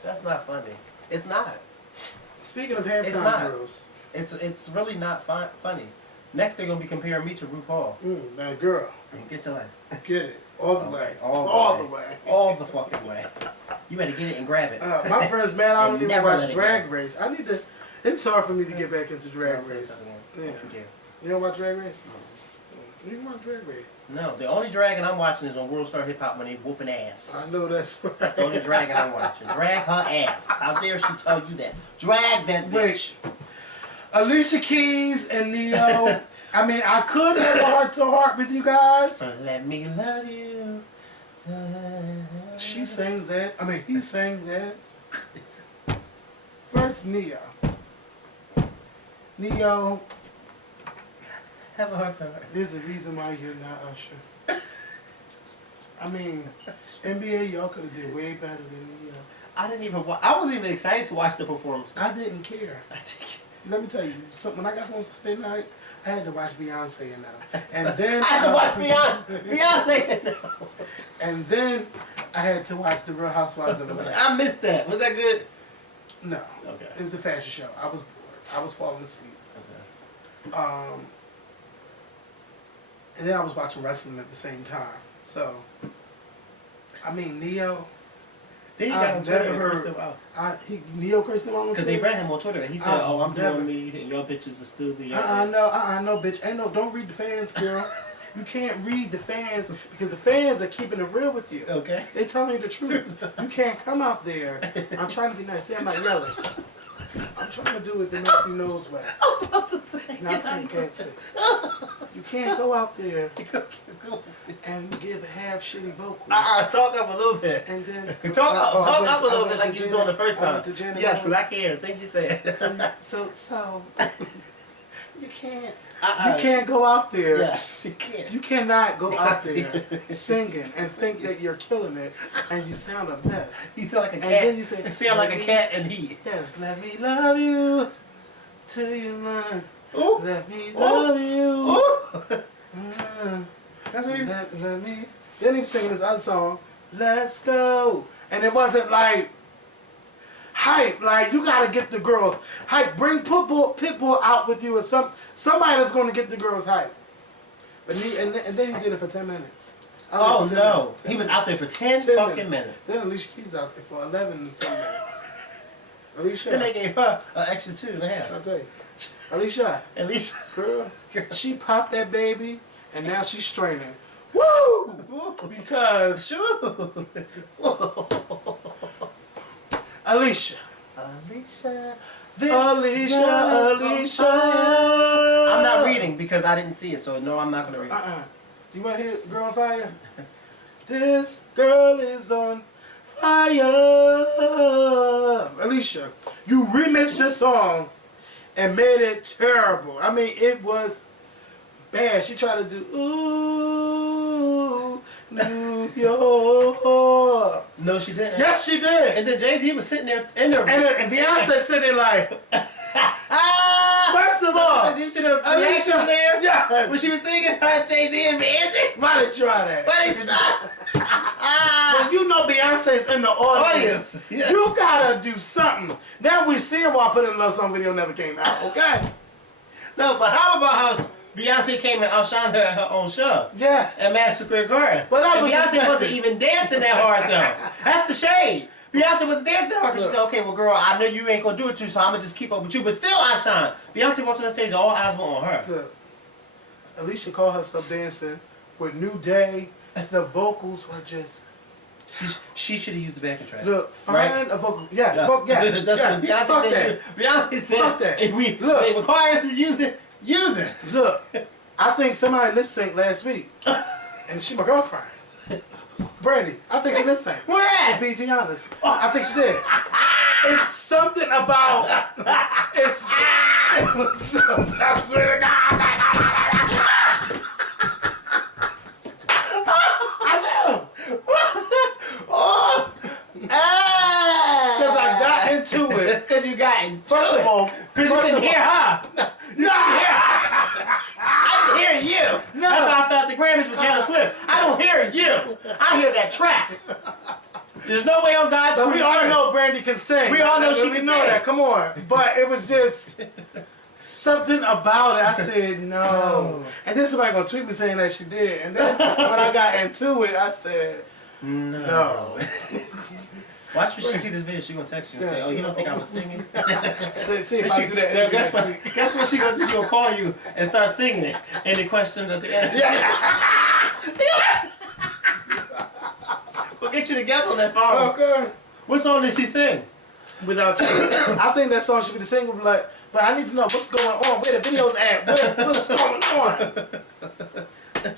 That's not funny. It's not. Speaking of halftime girls. It's really not funny. Next they're gonna be comparing me to RuPaul. That girl. Get your life. Get it. All the way. All the way. All the fucking way. You better get it and grab it. My friend's mad I don't even watch Drag Race. I need to. It's hard for me to get back into Drag Race. Yeah. You don't watch Drag Race? You don't watch Drag Race? No, the only dragon I'm watching is on World Star Hip Hop when they whooping ass. I know that's right. That's the only dragon I'm watching. Drag her ass. How dare she tell you that? Drag that bitch. Alicia Keys and Neo. I mean, I could have a heart-to-heart with you guys. Let me love you. She sang that. I mean, he sang that. First, Neo. Neo. Have a heart-to-heart. There's a reason why you're not Usher. I mean, NBA, y'all could have did way better than Neo. I didn't even I wasn't even excited to watch the performance. I didn't care. Let me tell you, when I got home Sunday night, I had to watch Beyonce and them. And then I had to watch Beyonce and them. And then I had to watch The Real Housewives of Atlanta. I missed that. Was that good? No. Okay. It was a fashion show. I was bored. I was falling asleep. Okay. And then I was watching wrestling at the same time. So, I mean, Neo. Then he got on Twitter and cursed him out. Neo cursed him out on Twitter? Because they read him on Twitter. He said, I'm doing me and your bitches are stupid. No, bitch. Don't read the fans, girl. You can't read the fans because the fans are keeping it real with you. Okay. They telling you the truth. You can't come out there. I'm trying to be nice. See, I'm not yelling. I'm trying to do it the Matthew knows way. I was about to say. Not Frank gets it. You can't go out there and give half shitty vocals. Talk up a little bit. And then talk up a little bit like you was doing the first time. Yes, because I can. Think you said. So you can't. You can't go out there. Yes, you can't. You cannot go out there singing and think that you're killing it, and you sound a mess. You sound like a cat. And then you say, sound like a cat in heat. Yes, let me love you till you learn. Ooh. Let me love you. Ooh. That's what he was. Let me. Then he was singing this other song, Let's Go, and it wasn't like hype. Like, you gotta get the girls hype. Bring Pitbull out with you or somebody that's gonna get the girls hype. But and then he did it for 10 minutes. Oh no, he was out there for 10 fucking minutes. Then Alicia Keys out there for 11 and some minutes. Alicia. Then they gave her an extra 2.5. I'll tell you. Alicia. Girl, she popped that baby and now she's straining. Woo! Because Alicia. Alicia. I'm not reading because I didn't see it, so no, I'm not gonna read it. You want to hear Girl on Fire? This girl is on fire. Alicia, you remixed this song and made it terrible. I mean, it was bad. She tried to do, ooh, New York. No, she didn't. Yes, she did. And then Jay-Z was sitting there in there. And Beyonce sitting like, first of all, did you see the reaction there? Yeah. When she was singing her Jay-Z and Beyonce? Why did you try that? Why did you try? When you know Beyonce's in the audience, Yeah. you gotta do something. Now we see her while Put in Love Song video never came out, okay? No, but how about how Beyonce came and outshined her at her own show? Yes. At Madison Square Garden. But that and was Beyonce expected. wasn't even dancing that hard though. That's the shade. Beyonce wasn't dancing that hard because she said, okay, well girl, I know you ain't gonna do it too, so I'm gonna just keep up with you. But still I shine. Beyonce walked on the stage, all eyes were on her. Look, Alicia called herself dancing with New Day. The vocals were just... She should have used the backing track. Look, find a vocal... Yes, yes. That's what Beyonce Fuck said. that. Beyonce said, Fuck that. if we they require us to use it, use it. Look, I think somebody lip synced last week. And she my girlfriend. Brandy, I think she lip synced. Where at? Let's be honest. I think she did. It's something about... It's... I swear to God. I know. Because I got into it. Because you got into First of all, because you didn't hear her. You didn't hear her. I didn't hear you. No. That's how I felt the Grammys with Taylor Swift. I don't hear you. I hear that track. There's no way on God's But green we all earth. know Brandy can sing. We all know she we can know sing. that. Come on. But it was just something about it. I said no. And then somebody gonna tweet me saying that she did. And then when I got into it, I said no. Watch when she see this video. She gonna text you and say, "Oh, you don't think I was singing?" See if I do that. Guess what she gonna do? She gonna call you and start singing it. Any questions at the end? Yeah. We'll get you together on that phone. Okay. What song did she sing? Without you. I think that song should be the single, but I need to know what's going on. Where the video's at? What's going on?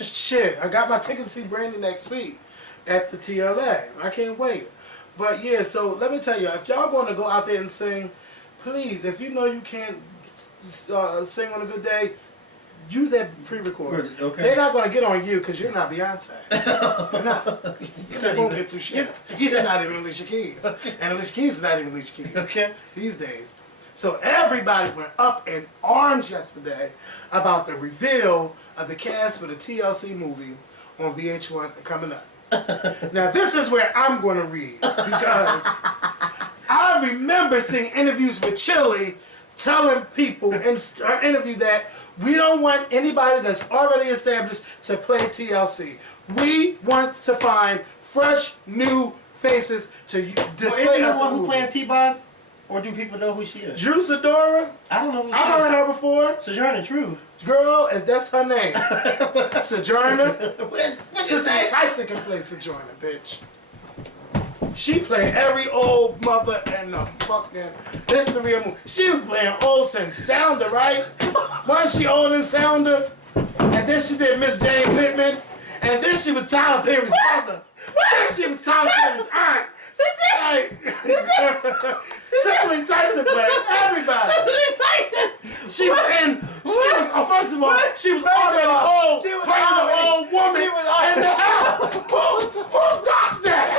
Shit, I got my ticket to see Brandy next week at the TLA. I can't wait. But yeah, so let me tell you, if y'all want to go out there and sing, please, if you know you can't sing on a good day, use that pre-record. Okay. They're not going to get on you because you're not Beyonce. You're not. They won't get two shits. You're not even Alicia Keys. And Alicia Keys is not even Alicia Keys. Okay. These days. So everybody went up in arms yesterday about the reveal of the cast for the TLC movie on VH1 coming up. Now this is where I'm going to read because I remember seeing interviews with Chili telling people in her interview that we don't want anybody that's already established to play TLC. We want to find fresh, new faces to display. Well, is the one who playing T-Boz? Or do people know who she is? Drew Sidora? I don't know who she is. I've heard her before. Sojourner Truth. Girl, if that's her name. Sojourner. What's Sissy his name? Tyson can play Sojourner, bitch. She played every old mother in the fucking history of movie. She was playing Olsen Sounder, right? Wasn't she Olsen Sounder? And then she did Miss Jane Pittman. And then she was Tyler Perry's mother. Then she was Tyler Perry's aunt. Cicely Tyson played everybody. Cicely Tyson. She was first of all, she was already old, playing an old woman in the house. Who does that?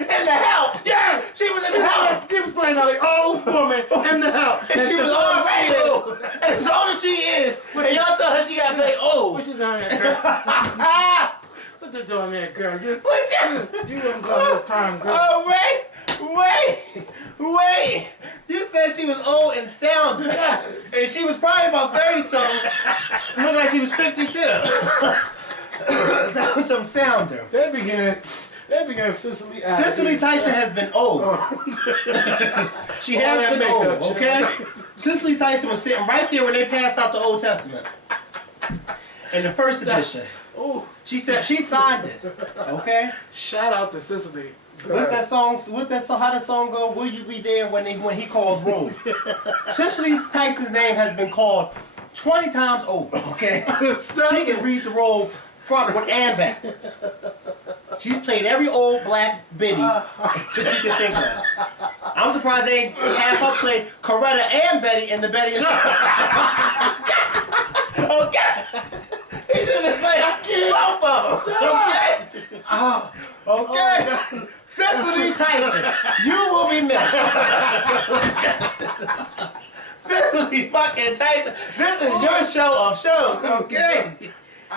In the house. Yeah, She was in the house. She was playing an old woman in the house. And she was already old. And as old as she is, and y'all tell her she got to play old. What you doing there, girl? What you doing there, girl? You wouldn't go no time, girl. Oh, wait. You said she was old and sound. And she was probably about 30-something. Looked like she was 52. That was some sounder. They began Cicely. Cicely Tyson has been old. She has been old, okay? Cicely Tyson was sitting right there when they passed out the Old Testament. In the first edition. Ooh. She said she signed it. Okay? Shout out to Cicely. What's that song? How that song go? Will you be there when he calls roll? Cicely Tyson's name has been called 20 times over. Okay? She can read the roll frontward and backwards. She's played every old black biddy that you can think of. I'm surprised they ain't have her play Coretta and Betty in the Betty and Okay. He's in the play both of them. Okay. Okay. Cicely Tyson, you will be missed. Cicely fucking Tyson, this is your show of shows, okay?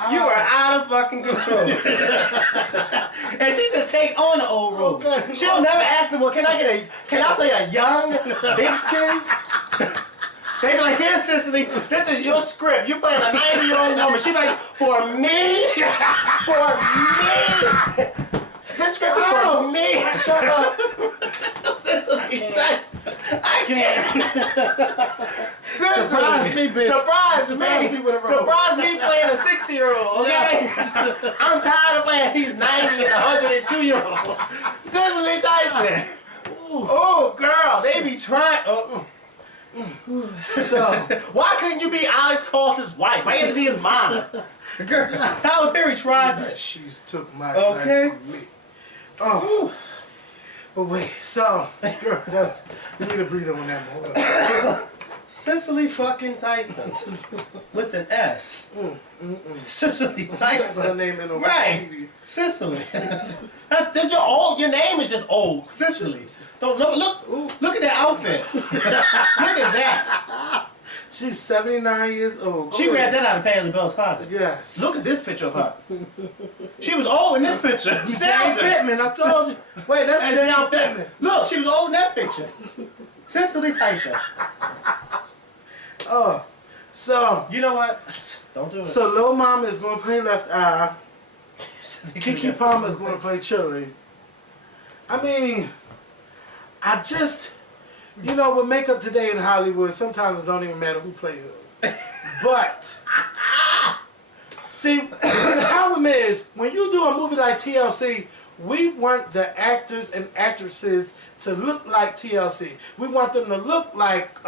You are out of fucking control. And she just takes on the old role. Okay. She'll never ask him, well, can I play a young Vixen? They be like, here, Cicely, this is your script. You playing a 90-year-old woman. She be like, for me? For me? This script is for me. Shut up. Cicely Tyson. I can't. Surprise me, bitch. Surprise me with a role. Surprise me playing a 60-year-old, okay? I'm tired of playing these 90 and 102-year-olds. Cicely Tyson. Oh, girl, they be trying. So, why couldn't you be Alex Cross's wife? Why had to be his mom? Girl, Tyler Perry tried that. she's took my Okay. life from me. Oh. But wait, so, girl, you need a breather on that one. Hold up. Cicely fucking Tyson. With an S. Cicely Tyson. Her name in the Right. Wikipedia. Cicely. That's your old. Your name is just old. Cicely. Don't look at that outfit. Look at that. She's 79 years old. She grabbed that out of Patti LaBelle's closet. Yes. Look at this picture of her. She was old in this picture. Jane Pittman, I told you. Wait, that's Jane Pittman. Look, she was old in that picture. Cicely Tyson. Oh, so You know what? Don't do it. So Lil Mama is gonna play Left Eye. Keke Palmer is gonna play Chili. I mean, I just, with makeup today in Hollywood, sometimes it don't even matter who plays it. But see, the problem is when you do a movie like TLC, we want the actors and actresses to look like TLC. We want them to look like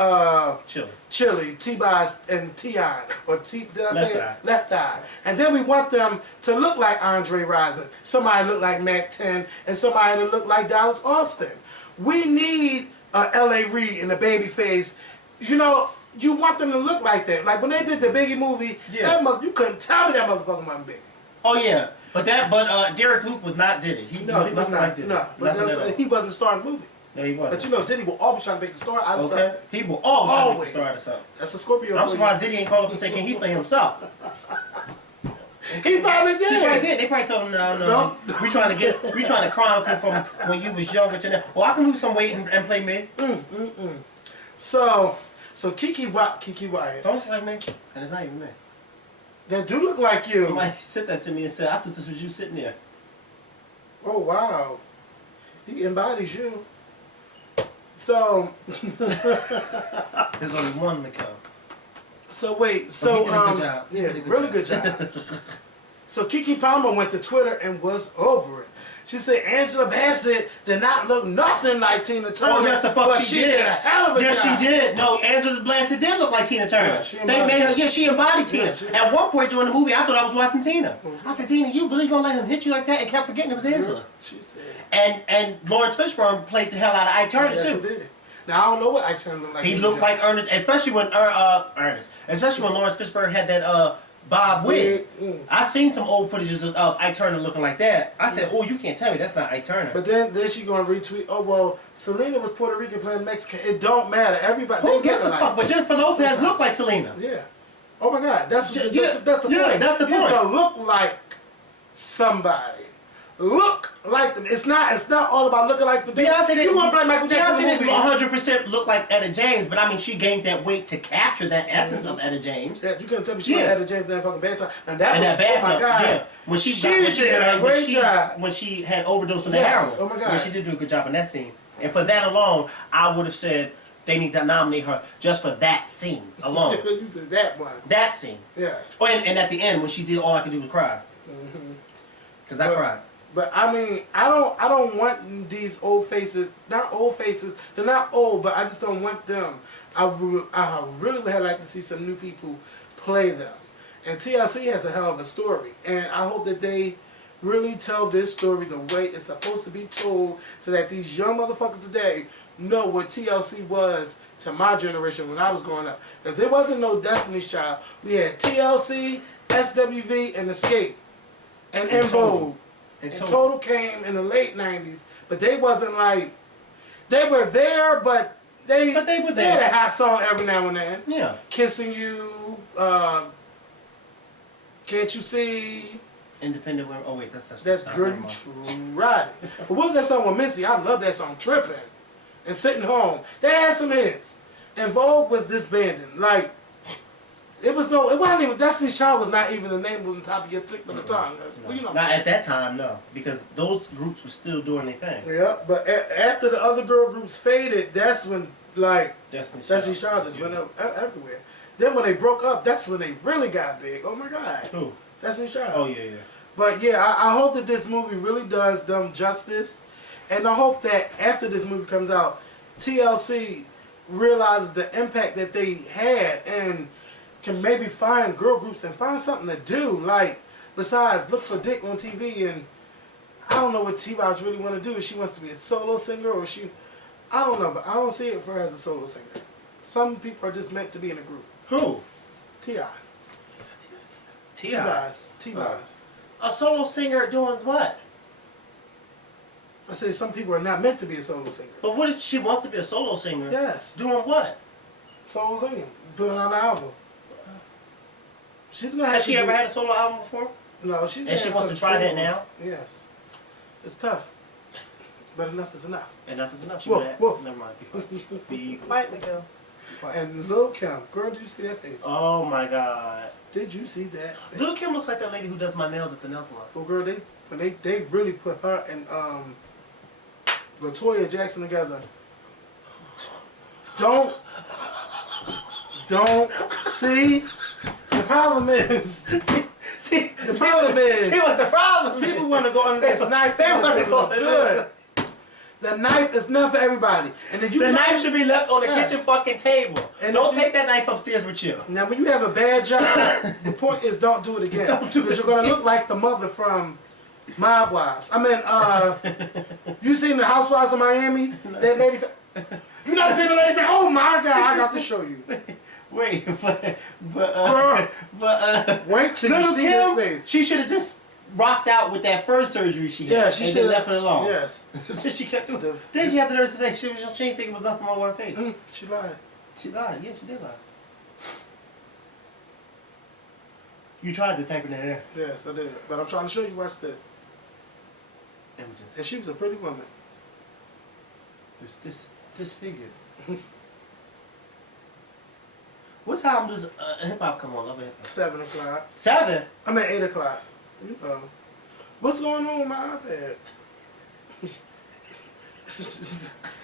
Chili, T-Boz, and T.I. Or did I say it? Left Eye. And then we want them to look like Andre Rison. Somebody look like Mac 10, and somebody to look like Dallas Austin. We need a L.A. Reid in the baby face. you want them to look like that. Like when they did the Biggie movie, you couldn't tell me that motherfucker wasn't Biggie. Oh yeah, but Derek Luke was not Diddy. He was not. Like Diddy. No, but he wasn't the star of the movie. No, he wasn't. But you know, Diddy will always try to make the star out of something. He will always make the star out of something. That's a Scorpio. I'm surprised Diddy ain't called up and say, "Can he play himself?" He probably did. He probably did. They probably told him, "No, we trying to chronicle from when you was younger to now. Well, I can lose some weight and play me." So Kiki Wyatt. Don't look like me, and it's not even me. That do look like you. Somebody said that to me and said, "I thought this was you sitting there." Oh wow, he embodies you. So there's only one Mikkel. So wait, so he did a good job. Yeah, really good job. So Keke Palmer went to Twitter and was over it. She said Angela Bassett did not look nothing like Tina Turner. Oh, yes, the fuck she did. A hell of a job. Yes, she did. No, Angela Bassett did look like Tina Turner. Yeah, they made her. Yeah, she embodied Tina. Yeah, At one point during the movie, I thought I was watching Tina. I said, Tina, you really gonna let him hit you like that? And kept forgetting it was Angela. She said. And Lawrence Fishburne played the hell out of Ike Turner too. He did. Now I don't know what Ike Turner looked like. He looked like Ernest, especially when Lawrence Fishburne had that bob wig. I seen some old footages of Ike Turner looking like that. I said, "Oh, you can't tell me that's not Ike Turner." But then she gonna retweet, "Oh well, Selena was Puerto Rican playing Mexican. It don't matter. Everybody." Who gives a fuck? But Jennifer Lopez looked like Selena. Yeah. Oh my God, that's the point. Yeah, that's the point. You to look like somebody. Look like them. It's not all about looking like the Beyonce. You want to play Michael Jackson? Beyonce didn't 100% look like Etta James, but I mean, she gained that weight to capture that essence of Etta James. Yeah, you couldn't tell me she had Etta James in that fucking bad time. And that bad time. Oh my God. Yeah. When she had overdosed on the heroin. Oh my God. Yeah, she did do a good job in that scene. And for that alone, I would have said they need to nominate her just for that scene alone. You said that one. That scene. Yes. Oh, and at the end when she did All I Could Do Was Cry. Because I cried. But I mean, I don't want these old faces. Not old faces. They're not old, but I just don't want them. I really would have liked to see some new people play them. And TLC has a hell of a story, and I hope that they really tell this story the way it's supposed to be told, so that these young motherfuckers today know what TLC was to my generation when I was growing up. Because there wasn't no Destiny's Child. We had TLC, SWV, and Escape, and En Vogue. And Total came in the late 90s, but they wasn't like, they were there, but they were there. They had a hot song every now and then. Yeah. Kissing You, Can't You See? Independent Women. Oh wait, that's Girl, You Tried It. But what was that song with Missy? I love that song, Tripping. And Sitting Home. They had some hits. And Vogue was disbanded. Like, it wasn't even, Destiny's Child was not even the name was on top of your tip of the tongue. Well, you know not at that time, no. Because those groups were still doing their thing. Yeah, but after the other girl groups faded, that's when, like, Destiny's Child just went up everywhere. Then when they broke up, that's when they really got big. Oh my God. Who? Destiny's Child. Oh, yeah. But yeah, I hope that this movie really does them justice. And I hope that after this movie comes out, TLC realizes the impact that they had and can maybe find girl groups and find something to do. Like, besides look for dick on TV. And I don't know what T-Boz really want to do. If she wants to be a solo singer or I don't know, but I don't see it for her as a solo singer. Some people are just meant to be in a group. Who? T.I. T.Boz. T-Boz. A solo singer doing what? I say some people are not meant to be a solo singer. But what if she wants to be a solo singer? Yes. Doing what? Solo singing. Putting on an album. She's gonna have Has she ever had a solo album before? No, she's and she wants to try that now? Yes. It's tough. But enough is enough. Enough is enough. She never mind. Be quiet, Miguel. And Lil' Kim. Girl, did you see that face? Oh my God. Did you see that? Lil' Kim looks like that lady who does my nails at the nail salon. Well, girl, they really put her and LaToya Jackson together. Don't see. The problem is. See what the problem is. People want to go under this knife. They want to go good. The knife is not for everybody. And then the knife should be left on the kitchen fucking table. And don't take that knife upstairs with you. Now, when you have a bad job, the point is don't do it again. Because you're going to look like the mother from Mob Wives. I mean, you seen the Housewives of Miami? That lady. You not seen the lady? Oh my God, I got to show you. Wait, but wait till you Little see Kim, his face. she should have just rocked out with that first surgery she had. Yeah, she and should then left it alone. Yes. Then she kept doing it. Then she had the nurse say she didn't think it was nothing wrong with her face. She lied. She lied. Yeah, she did lie. You tried to type in that air. Yes, I did. But I'm trying to show you. Watch this. Images. And she was a pretty woman. Disfigured. What time does hip hop come on? Love and Hip Hop. 7 o'clock. 7? I mean 8 o'clock. You know. What's going on with my iPad?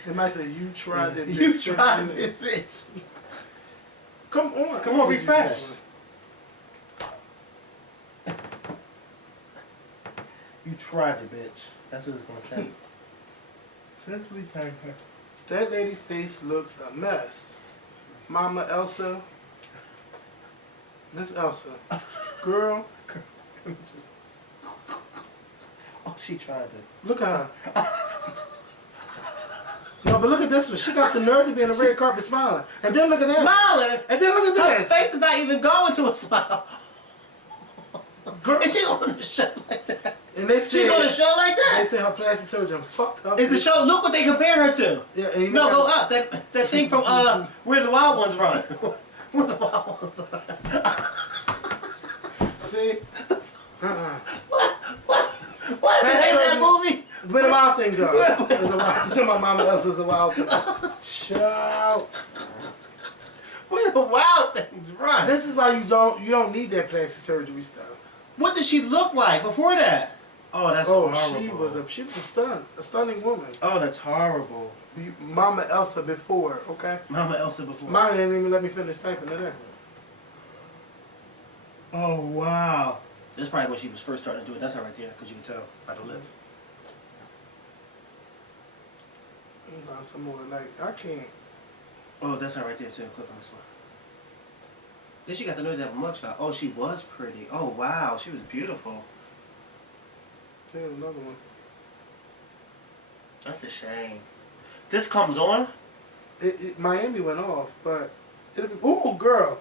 It might say you tried it. You tried this bitch. Come on. Come on, refresh. You tried it, bitch. That's what it's gonna say. Simply turn her. That lady face looks a mess. Mama Elsa. Miss Elsa. Girl. Oh, she tried it. Look at her. No, but look at this one. She got the nerve to be in the red carpet smiling. And then look at that. Smiling? And then look at Her this. face is not even going to a smile. Girl. And she's on the show like that. And they said, She's on the show like they that. said her plastic surgeon fucked her. Is the show? Look what they compared her to. Yeah, and you No, know go up. That thing from Where the Wild Ones Run. Where the Wild Ones Run. See? What is the name of that movie? Where the wild things are. There's a wild. To my mama Elsa's a wild thing. Child. Where the Wild Things Run. This is why you don't need that plastic surgery stuff. What did she look like before that? Oh, that's horrible. she was a stunning woman. Oh, that's horrible. Mama Elsa before, okay? Mama Elsa before. Mine didn't even let me finish typing it in. Oh, wow. That's probably when she was first starting to do it. That's her right there, because you can tell by the lips. Got some more, like, I can't. Oh, that's her right there, too. Click on this one. Then she got the nose to have a mugshot. Oh, she was pretty. Oh, wow. She was beautiful. Here's another one. That's a shame. This comes on? Miami went off, but it'll be, ooh, girl.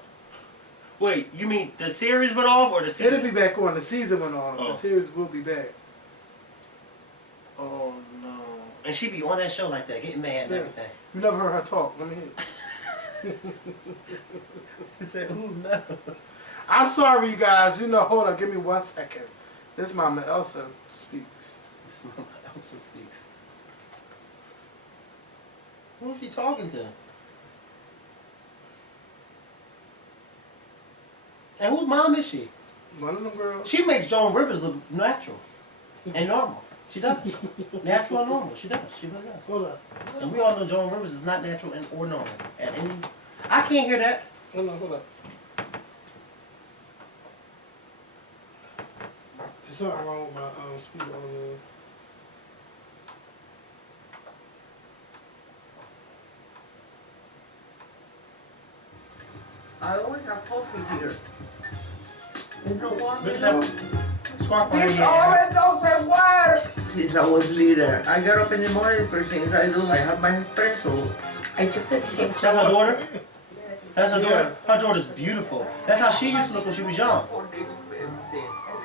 Wait, you mean the series went off or the season? It'll be back on. The season went off. Oh. The series will be back. Oh, no. And she be on that show like that, getting mad and everything. You never heard her talk. Let me hear it. He said, ooh, no. I'm sorry, you guys. You know, hold on. Give me 1 second. This Mama Elsa speaks. This Mama Elsa speaks. Who's she talking to? And whose mom is she? One of them girls. She makes Joan Rivers look natural and normal. She does. Natural and normal. She does. She really does. Hold on. And we all know Joan Rivers is not natural and or normal at any. I can't hear that. Hold on. There's something wrong with my speaker on there. I always have coffee here. You know what? Look at that scarf on her This head. always goes at work. Since I was little, I get up in the morning, first things I do, I have my espresso. I took this picture. That's her daughter? That's her daughter? Yes. Her daughter's beautiful. That's how she used to look when she was young. For this, It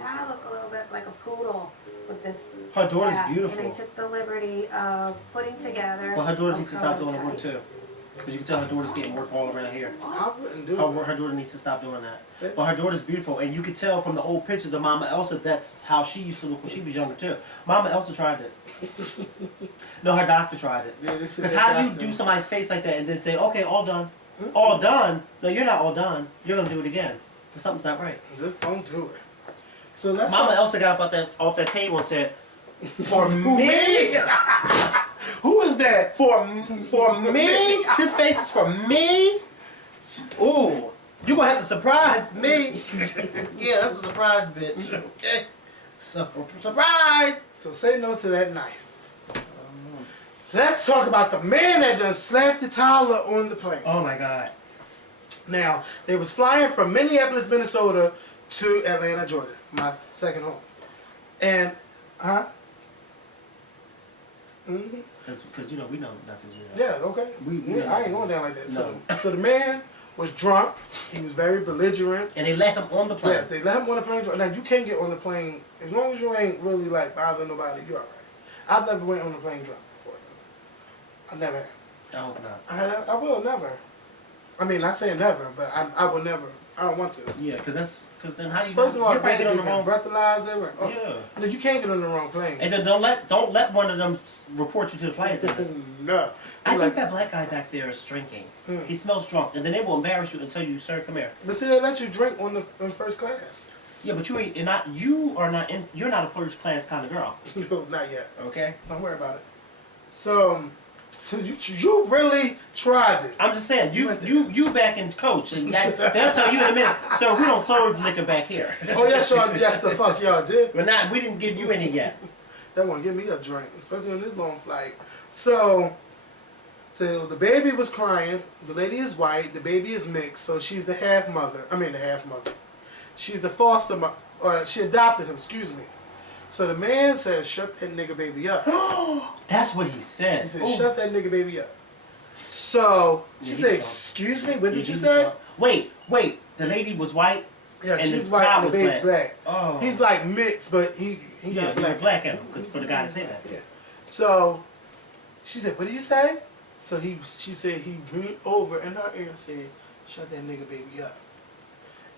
kind of looked a little bit like a poodle with this. Her daughter's hat. beautiful. And I took the liberty of putting together. But her daughter a needs to stop doing the color work type. too. Because you can tell her daughter's getting work all around here. I wouldn't do it. Her daughter needs to stop doing that. But her daughter's beautiful, and you can tell from the old pictures of Mama Elsa, that's how she used to look when she was younger too. Mama Elsa tried it. No, her doctor tried it. Yeah, they said Because that how do you doctor- do somebody's face like that and then say, okay, all done? All done? No, you're not all done. You're going to do it again. Because something's not right. Just don't do it. So let's Mama talk- Elsa got up off that table and said, for me? Who is that? For me? This face is for me? Ooh. You're going to have to surprise me. Yeah, that's a surprise, bitch. Okay? Surprise! So say no to that knife. Let's talk about the man that done slapped the toddler on the plane. Oh my God. Now, they was flying from Minneapolis, Minnesota to Atlanta, Georgia, my second home. And, Because you know we know not to do that. Yeah, okay. I ain't going down like that. So the man was drunk. He was very belligerent. And they let him on the plane. Yes, they let him on the plane. Now you can't get on the plane as long as you ain't really like bothering nobody. You all right. I've never went on the plane drunk before. Though. I never have. I hope not. I will never. I mean, not saying never, but I will never. I don't want to. Yeah, because then how do you? First of all, you might get on the wrong breathalyzer. Yeah. No, you can't get on the wrong plane. And then don't let one of them report you to the flight attendant. No. I think that black guy back there is drinking. He smells drunk, and then they will embarrass you and tell you, "Sir, come here." But see, they let you drink in first class. Yeah, but you're not a first class kind of girl. No, not yet. Okay. Don't worry about it. So you really tried it. I'm just saying, you back in coach, and they'll tell you in a minute. So we don't serve liquor back here. Oh yes, y'all. Yes, the fuck y'all did. We didn't give you any yet. That won't give me a drink, especially on this long flight. So the baby was crying. The lady is white. The baby is mixed. So she's the half mother. She's the foster mother, or she adopted him. Excuse me. So the man says, "Shut that nigga baby up." That's what he said. He said, "Shut that nigga baby up." So she said, "Excuse me, what did you say?" Wait. The lady was white. Yeah, and she's the white child and the was baby black. Oh. He's like mixed, but he got black. Black in him, because for the guy to say that. Yeah. So she said, "What did you say?" So she said he went over in her ear and said, "Shut that nigga baby up."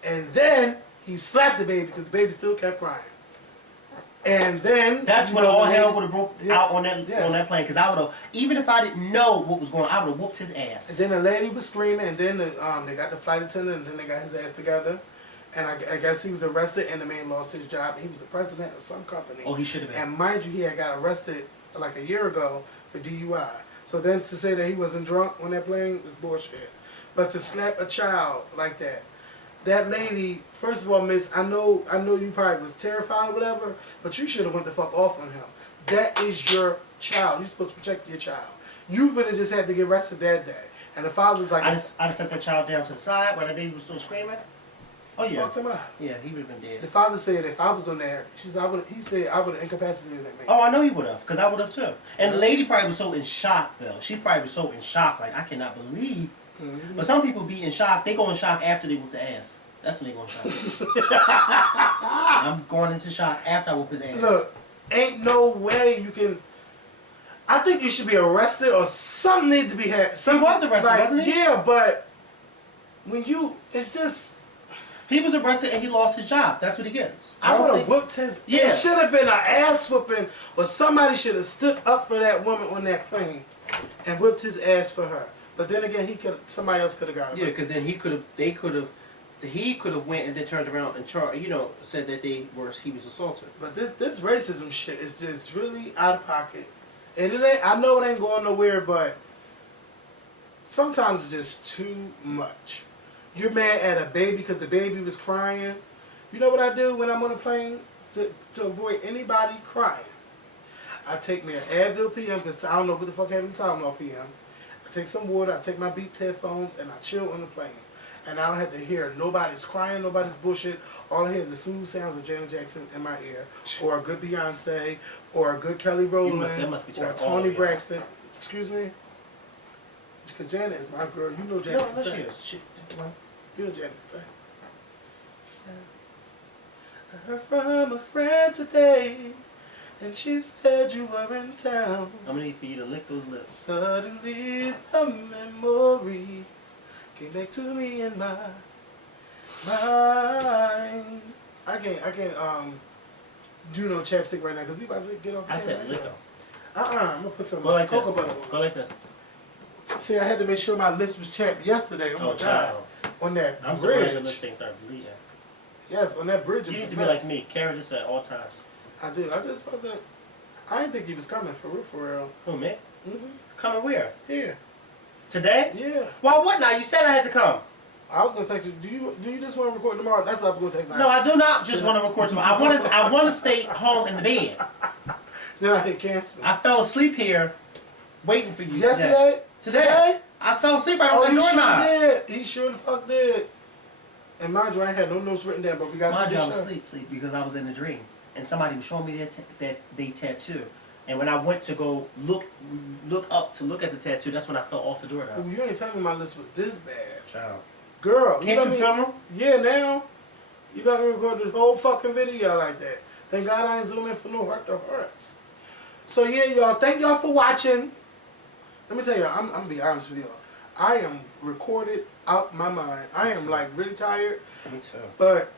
And then he slapped the baby because the baby still kept crying. And then that's when all hell would have broke out on that plane. Because I would have, even if I didn't know what was going on, I would have whooped his ass. And then the lady was screaming, and then they got the flight attendant, and then they got his ass together. And I guess he was arrested, and the man lost his job. He was the president of some company. Oh, he should have been. And mind you, he had got arrested like a year ago for DUI. So then to say that he wasn't drunk on that plane is bullshit. But to slap a child like that. That lady, first of all, miss, I know you probably was terrified or whatever, but you should have went the fuck off on him. That is your child. You're supposed to protect your child. You would have just had to get arrested that day. And the father was like... I just set that child down to the side while the baby was still screaming. Oh, yeah. Fucked him up. Yeah, he would have been dead. The father said if I was on there, he said I would have incapacitated that man. Oh, I know he would have, because I would have too. And the lady probably was so in shock, though. She probably was so in shock, like, I cannot believe... But some people be in shock. They go in shock after they whoop the ass. That's when they go in shock. I'm going into shock after I whoop his ass. Look, ain't no way you can... I think you should be arrested or something need to be happening. He was arrested, wasn't he? Yeah, but when you... It's just... He was arrested and he lost his job. That's what he gets. I would have whooped his... Yeah. It should have been an ass whooping, or somebody should have stood up for that woman on that plane and whipped his ass for her. But then again, somebody else could have got arrested. Yeah, because then he could have went and then turned around and said that he was assaulted. But this racism shit is just really out of pocket. And it ain't, I know it ain't going nowhere, but sometimes it's just too much. You're mad at a baby because the baby was crying. You know what I do when I'm on a plane to avoid anybody crying? I take me an Advil PM because I don't know what the fuck happened to Tylenol PM. I take some water, I take my Beats headphones, and I chill on the plane. And I don't have to hear nobody's crying, nobody's bullshit. All I hear is the smooth sounds of Janet Jackson in my ear, or a good Beyonce, or a good Kelly Rowland, or a Toni Braxton. Excuse me? Because Janet is my girl. You know Janet can sing. You know Janet can sing. She said, I heard from a friend today, and she said you were in town. I'm going to need for you to lick those lips. Suddenly the memories came back to me in my mind. I can't do no chapstick right now because we about to get off. I said lick them. I'm gonna put some like cocoa this. butter on. Go like this. See, I had to make sure my lips was chapped yesterday. Oh my God. On that I'm bridge. surprised your lips things start bleeding. Yes, on that bridge. You need to be like me. Carry this at all times. I do. I just wasn't. I didn't think he was coming for real. For real. Who, me? Mm-hmm. Coming where? Here. Today? Yeah. Why what now? You said I had to come. I was gonna text you. Do you just want to record tomorrow? That's what I was gonna text you. No, I do not just want to record tomorrow. I want to stay home in the bed. Then I hit cancel. I fell asleep here, waiting for you. Yesterday? Today? I fell asleep. I don't you know sure did. He sure the fuck did. And mind you, I had no notes written down, but we got. Mind you, I was asleep because I was in a dream, and somebody was showing me that they tattoo. And when I went to go look up to look at the tattoo, that's when I fell off the doorknob. Ooh, you ain't telling me my list was this bad. Child. Girl, Can't you film them? Yeah, now. You let me record this whole fucking video like that. Thank God I ain't zooming for no heart to hearts. So yeah, y'all, thank y'all for watching. Let me tell y'all, I'm gonna be honest with y'all. I am recorded out my mind. I am like really tired. Me too. But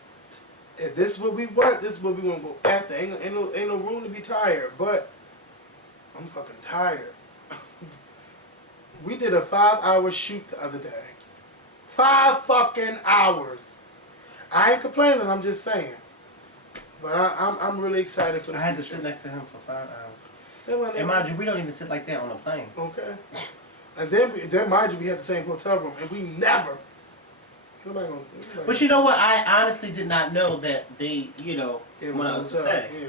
if this is what we want, this is what we gonna go after. Ain't no room to be tired. But I'm fucking tired. We did a 5-hour shoot the other day. 5 fucking hours. I ain't complaining. I'm just saying. But I'm really excited for the I had to future. sit next to him for 5 hours. Then And mind you, we don't even sit like that on a plane. Okay. And then mind you, we had the same hotel room, and we never. Nobody. But you know what? I honestly did not know that they, It want us to stay. Yeah.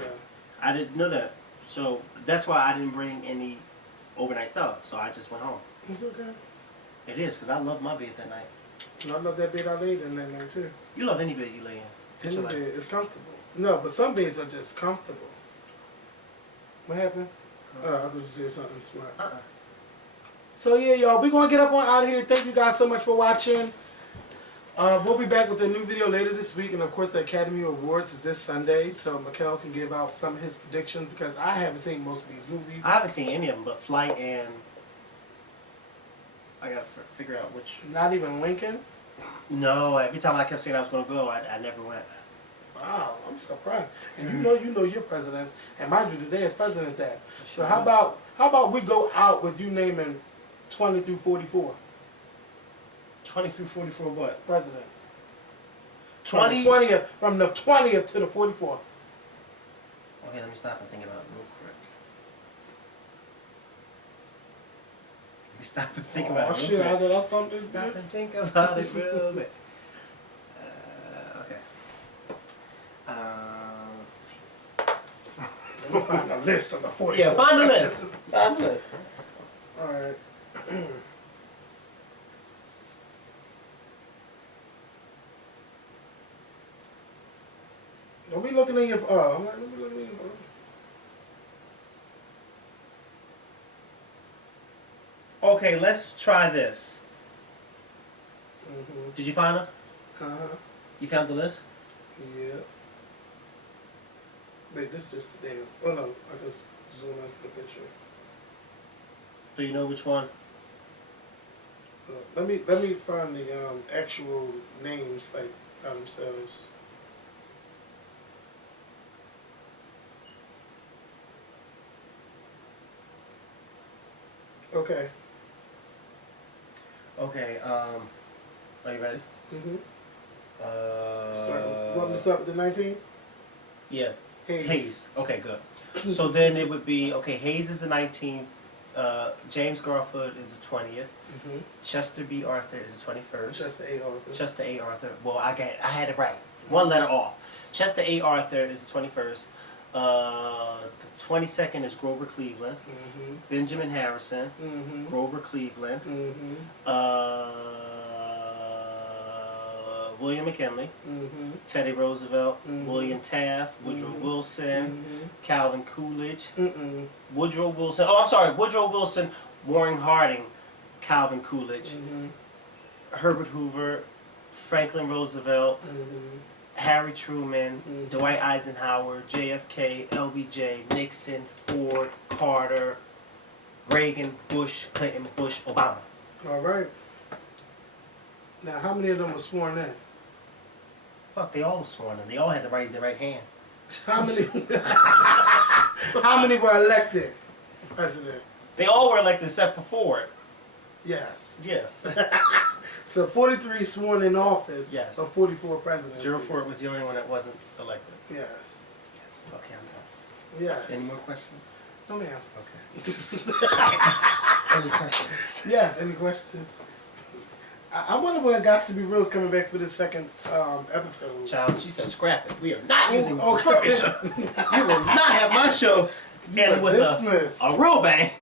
I didn't know that. So that's why I didn't bring any overnight stuff. So I just went home. It's okay. It is, because I love my bed that night. And I love that bed I laid in that night too. You love any bed you lay in. Any bed is comfortable. No, but some beds are just comfortable. What happened? I was just saying something smart. So yeah, y'all, we're gonna get up on out of here. Thank you guys so much for watching. We'll be back with a new video later this week, and of course the Academy Awards is this Sunday, so Mikhail can give out some of his predictions because I haven't seen most of these movies. I haven't seen any of them, but Flight and I gotta figure out which. Not even Lincoln. No, every time I kept saying I was gonna go, I never went. Wow, I'm surprised. And you know your presidents, and mind you, today is President Day. So how about we go out with you naming 20 through 44 20 through 44 what? presidents? 20? From the 20th to the 44th. Okay, let me stop and think about it real quick. Let me stop and think about it real shit, quick. how did I stump this Stop bitch? and think about it real quick. Okay. Let me find a list of the 44. Yeah, find the list. Find the list. Alright. Don't be looking in your I'm like, don't be looking in your phone. Okay, let's try this. Did you find them? You found the list? Yeah. Wait, this is just the damn. Oh no, I just zoom in for the picture. Do you know which one? Let me find the actual names like by themselves. Okay. Okay, are you ready? Want me to start with the 19? Yeah. Hayes. Okay, good. So then it would be, okay, Hayes is the 19th, James Garfield is the 20th, Chester B. Arthur is the 21st. Chester A. Arthur. Chester A. Arthur. Well, I had it right. One letter off. Chester A. Arthur is the 21st. The 22nd is Grover Cleveland. Benjamin Harrison. Grover Cleveland. William McKinley. Teddy Roosevelt. William Taft. Woodrow Wilson. Calvin Coolidge. Woodrow Wilson. Oh, I'm sorry. Woodrow Wilson. Warren Harding. Calvin Coolidge. Herbert Hoover. Franklin Roosevelt. Harry Truman, Dwight Eisenhower, JFK, LBJ, Nixon, Ford, Carter, Reagan, Bush, Clinton, Bush, Obama. All right. Now, how many of them were sworn in? Fuck, they all were sworn in. They all had to raise their right hand. How many? How many were elected president? They all were elected except for Ford. Yes. Yes. So 43 sworn in office. Yes. But 44 presidents. Gerald Ford was the only one that wasn't elected. Yes. Yes. Okay, I'm done. Yes. Any more questions? No, ma'am. Okay. Any questions? Yes. Any questions? I wonder when Got to Be Real is coming back for this second episode. Child, she said scrap it. We are not using okay. scripted show. You will not have my show end with dismissed. a real bang.